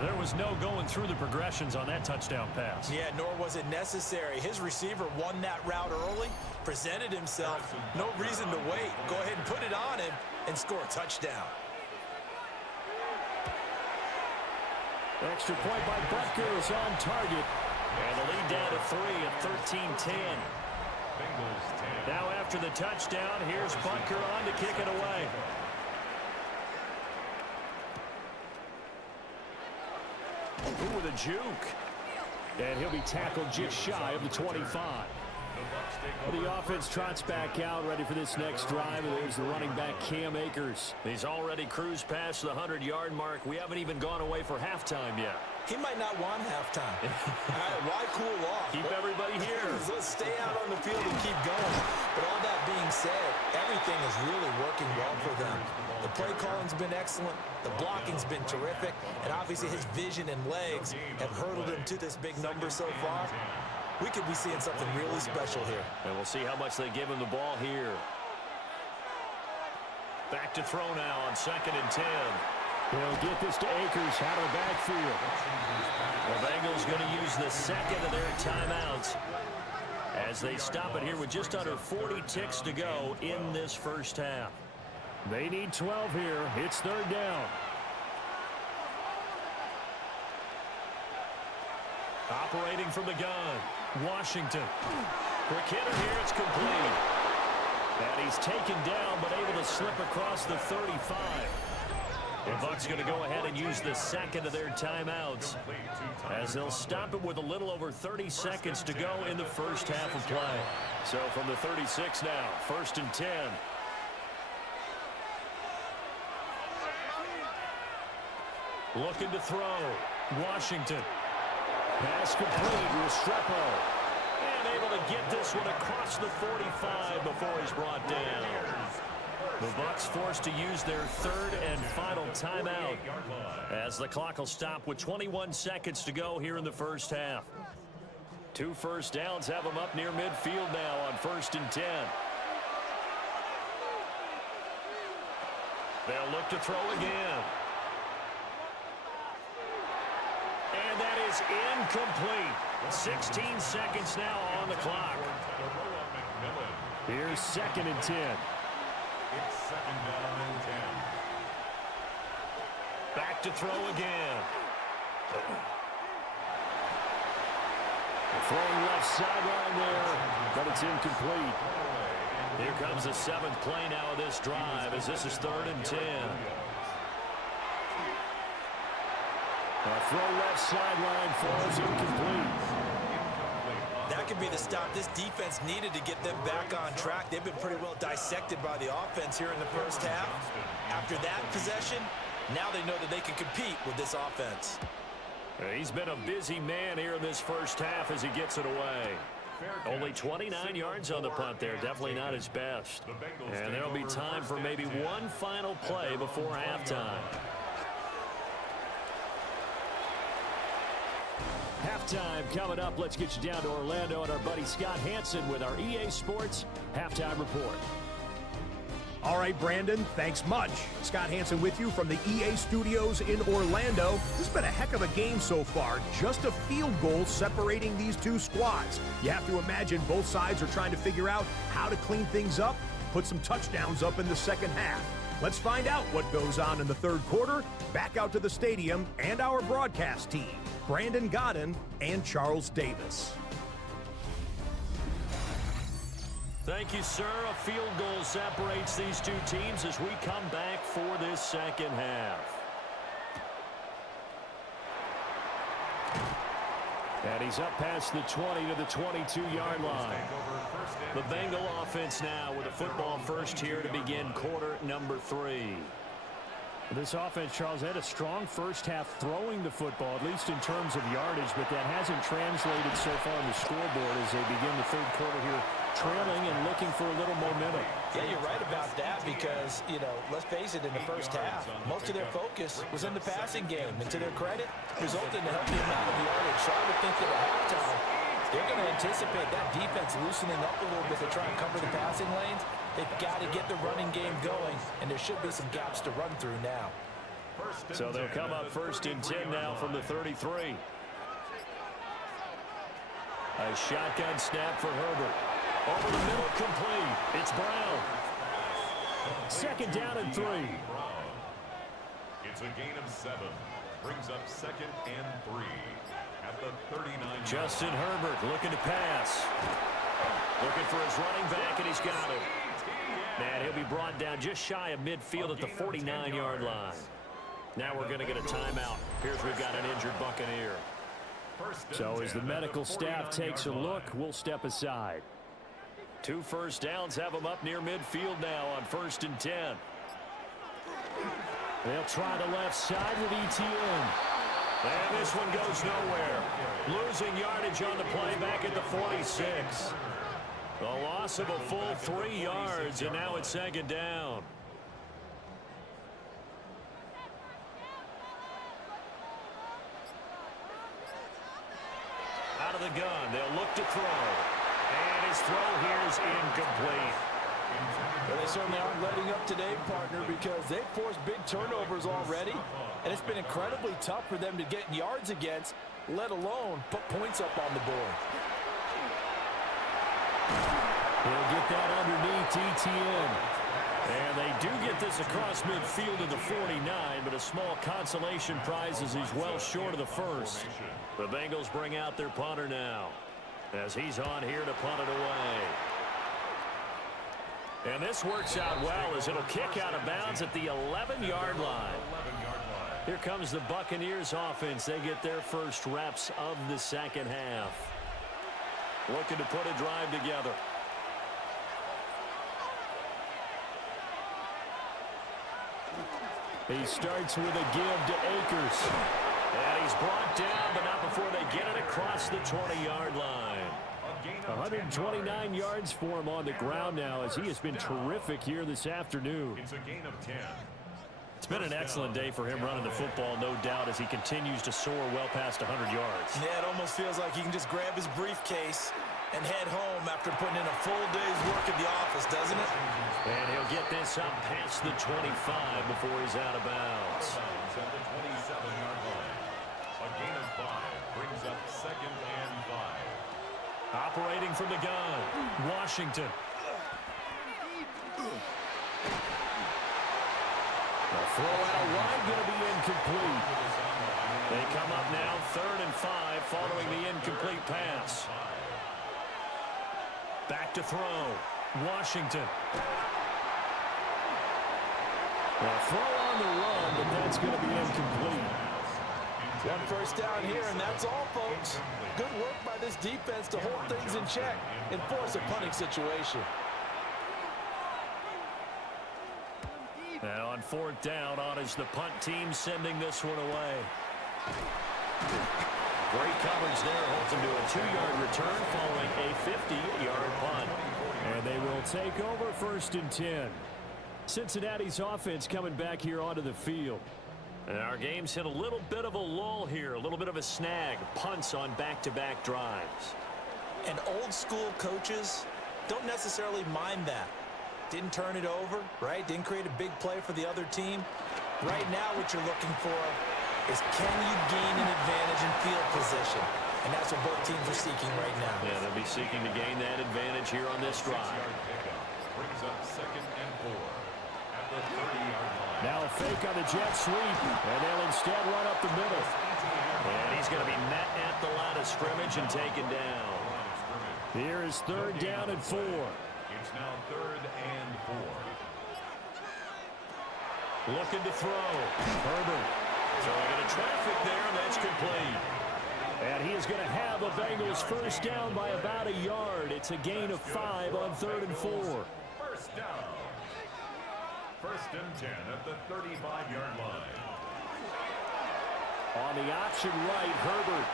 There was no going through the progressions on that touchdown pass. Yeah, nor was it necessary. His receiver won that route early, presented himself. No reason to wait. Go ahead and put it on him and score a touchdown. Extra point by Butker is on target. And the lead down to 3 at 13-10. Now after the touchdown, here's Butker on to kick it away. Ooh, with a juke. And he'll be tackled just shy of the 25. The offense trots back out, ready for this next drive. And there's the running back, Cam Akers. He's already cruised past the 100-yard mark. We haven't even gone away for halftime yet. He might not want halftime. All right, why cool off? Keep everybody here. Let's stay out on the field and keep going. But all that being said, everything is really working well for them. The play calling's been excellent. The blocking's been terrific. And obviously his vision and legs have hurdled him to this big number so far. We could be seeing something really special here. And we'll see how much they give him the ball here. Back to throw now on 2nd and 10. They'll get this to Akers out of the backfield. The Bengals going to use the second of their timeouts as they stop it here with just under 40 ticks to go in this first half. They need 12 here. It's 3rd down. Operating from the gun, Washington. Quick hitter here, it's complete. And he's taken down, but able to slip across the 35. The Bucs going to go ahead and use the second of their timeouts as they'll stop it with a little over 30 seconds to go in the first half of play. So from the 36 now, 1st and 10. Looking to throw, Washington. Pass complete, Restrepo. And able to get this one across the 45 before he's brought down. The Bucs forced to use their 3rd and final timeout as the clock will stop with 21 seconds to go here in the first half. 2 first downs have them up near midfield now on 1st and 10. They'll look to throw again. And that is incomplete. 16 seconds now on the clock. Here's 2nd and 10. It's 2nd down and 10. Back to throw again. Throwing left sideline there, but it's incomplete. Here comes the 7th play now of this drive as this is 3rd and 10. A throw left sideline falls incomplete. That could be the stop this defense needed to get them back on track. They've been pretty well dissected by the offense here in the first half. After that possession, now they know that they can compete with this offense. He's been a busy man here in this first half as he gets it away. Only 29 yards on the punt there. Definitely not his best. And there'll be time for maybe one final play before halftime. Halftime coming up. Let's get you down to Orlando and our buddy Scott Hanson with our EA Sports Halftime Report. All right, Brandon, thanks much. Scott Hanson with you from the EA Studios in Orlando. This has been a heck of a game so far. Just a field goal separating these two squads. You have to imagine both sides are trying to figure out how to clean things up, put some touchdowns up in the second half. Let's find out what goes on in the third quarter. Back out to the stadium and our broadcast team, Brandon Godden and Charles Davis. Thank you, sir. A field goal separates these two teams as we come back for this second half. And he's up past the 20 to the 22-yard line. The Bengal offense now with a football first here to begin quarter number 3. This offense, Charles, had a strong first half throwing the football, at least in terms of yardage, but that hasn't translated so far on the scoreboard as they begin the third quarter here, trailing and looking for a little momentum. Yeah, you're right about that because, you know, let's face it, in the first half, most of their focus was in the passing game. And to their credit, resulted in a healthy amount of yardage. So I would think that at halftime, they're going to anticipate that defense loosening up a little bit to try and cover the passing lanes. They've got to get the running game going, and there should be some gaps to run through now. So they'll come up 1st and 10 now from the 33. A shotgun snap for Herbert. Over the middle, complete. It's Brown. 2nd down and 3. It's a gain of 7. Brings up 2nd and 3 at the 39. Justin Herbert looking to pass. Looking for his running back, and he's got it. And he'll be brought down just shy of midfield at the 49-yard line. Now we're going to get a timeout. Here's we've got an injured Buccaneer. So as the medical staff takes a look, we'll step aside. 2 first downs have them up near midfield now on 1st and 10. They'll try the left side with ETN. And this one goes nowhere. Losing yardage on the play back at the 46. The loss of a full 3 yards, and now it's 2nd down. Out of the gun, they'll look to throw. And his throw here is incomplete. Well, they certainly aren't letting up today, partner, because they've forced big turnovers already, and it's been incredibly tough for them to get yards against, let alone put points up on the board. He'll get that underneath ETN. And they do get this across midfield to the 49, but a small consolation prize as he's well short of the first. The Bengals bring out their punter now as he's on here to punt it away. And this works out well as it'll kick out of bounds at the 11-yard line. Here comes the Buccaneers offense. They get their first reps of the second half. Looking to put a drive together. He starts with a give to Akers. And he's brought down, but not before they get it across the 20-yard line. 129 yards for him on the ground now as he has been terrific here this afternoon. It's a gain of 10. It's been an excellent day for him running the football, no doubt, as he continues to soar well past 100 yards. Yeah, it almost feels like he can just grab his briefcase and head home after putting in a full day's work at the office, doesn't it? And he'll get this up past the 25 before he's out of bounds. At the 27-yard line. A gain of 5 brings up 2nd and 5. Operating from the gun, Washington. The throw out wide going to be incomplete. They come up now 3rd and 5 following the incomplete pass. Back to throw. Washington. A throw on the run, but that's going to be incomplete. 1 first down here, and that's all, folks. Good work by this defense to hold things in check and force a punting situation. And on 4th down, on is the punt team sending this one away. Great coverage there, holds him to a 2-yard return following a 50-yard punt. And they will take over 1st and 10. Cincinnati's offense coming back here onto the field. And our game's hit a little bit of a lull here, a little bit of a snag. Punts on back-to-back drives. And old-school coaches don't necessarily mind that. Didn't turn it over, right? Didn't create a big play for the other team. Right now what you're looking for is can you gain an advantage in field position? And that's what both teams are seeking right now. Yeah, they'll be seeking to gain that advantage here on this drive. Brings up 2nd and 4 at the 30-yard line. Now a fake on the jet sweep, and they'll instead run up the middle. And he's going to be met at the line of scrimmage and taken down. Here is 3rd down and 4. It's now 3rd and 4. Looking to throw. Herbert. Throwing into traffic there, and that's complete. And he is going to have a Bengals first down by about a yard. It's a gain of 5 on 3rd and 4. First down. First and 10 at the 35-yard line. On the option right, Herbert.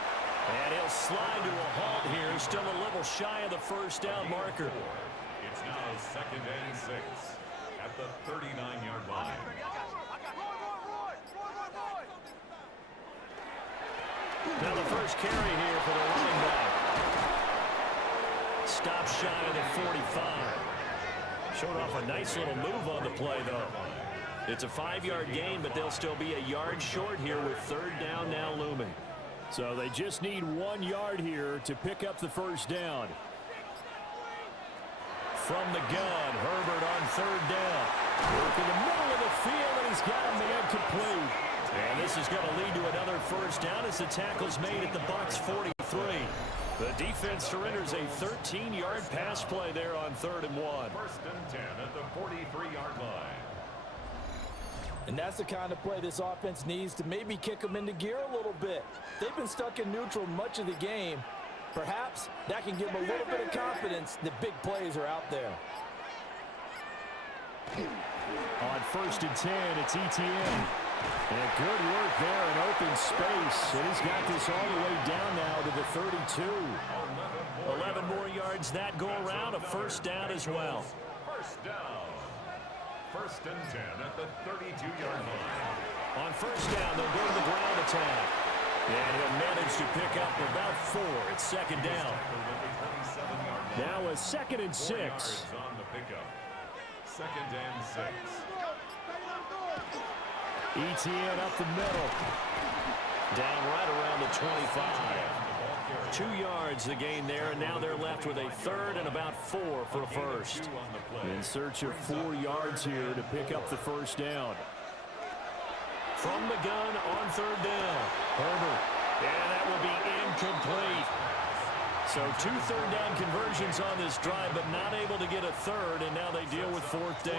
And he'll slide to a halt here. Still a little shy of the first down marker. It's now 2nd and 6 at the 39-yard line. Now the first carry here for the running back. Stop shy of the 45. Showed off a nice little move on the play, though. It's a 5-yard gain, but they'll still be a yard short here with 3rd down now looming. So they just need 1 yard here to pick up the first down. From the gun, Herbert on 3rd down. Work in the middle of the field, and he's got a man complete. And this is going to lead to another first down as the tackle's made at the Bucs 43. The defense surrenders a 13-yard pass play there on 3rd and 1. 1st and 10 at the 43-yard line. And that's the kind of play this offense needs to maybe kick them into gear a little bit. They've been stuck in neutral much of the game. Perhaps that can give them a little bit of confidence that big plays are out there. On 1st and 10, it's Etienne. And good work there in open space. And he's got this all the way down now to the 32. 11 more yards that go around. A first down as well. First down. 1st and 10 at the 32-yard line. On first down, they'll go to the ground attack. And he'll manage to pick up about 4. It's 2nd down. Now a 2nd and 6. On the pickup. 2nd and 6. Etienne up the middle. Down right around the 25. 2 yards the gain there, and now they're left with a 3rd and about 4 for a first. In search of 4 yards here to pick up the first down. From the gun on 3rd down. Herbert. And that will be incomplete. So 2 third down conversions on this drive, but not able to get a 3rd, and now they deal with 4th down.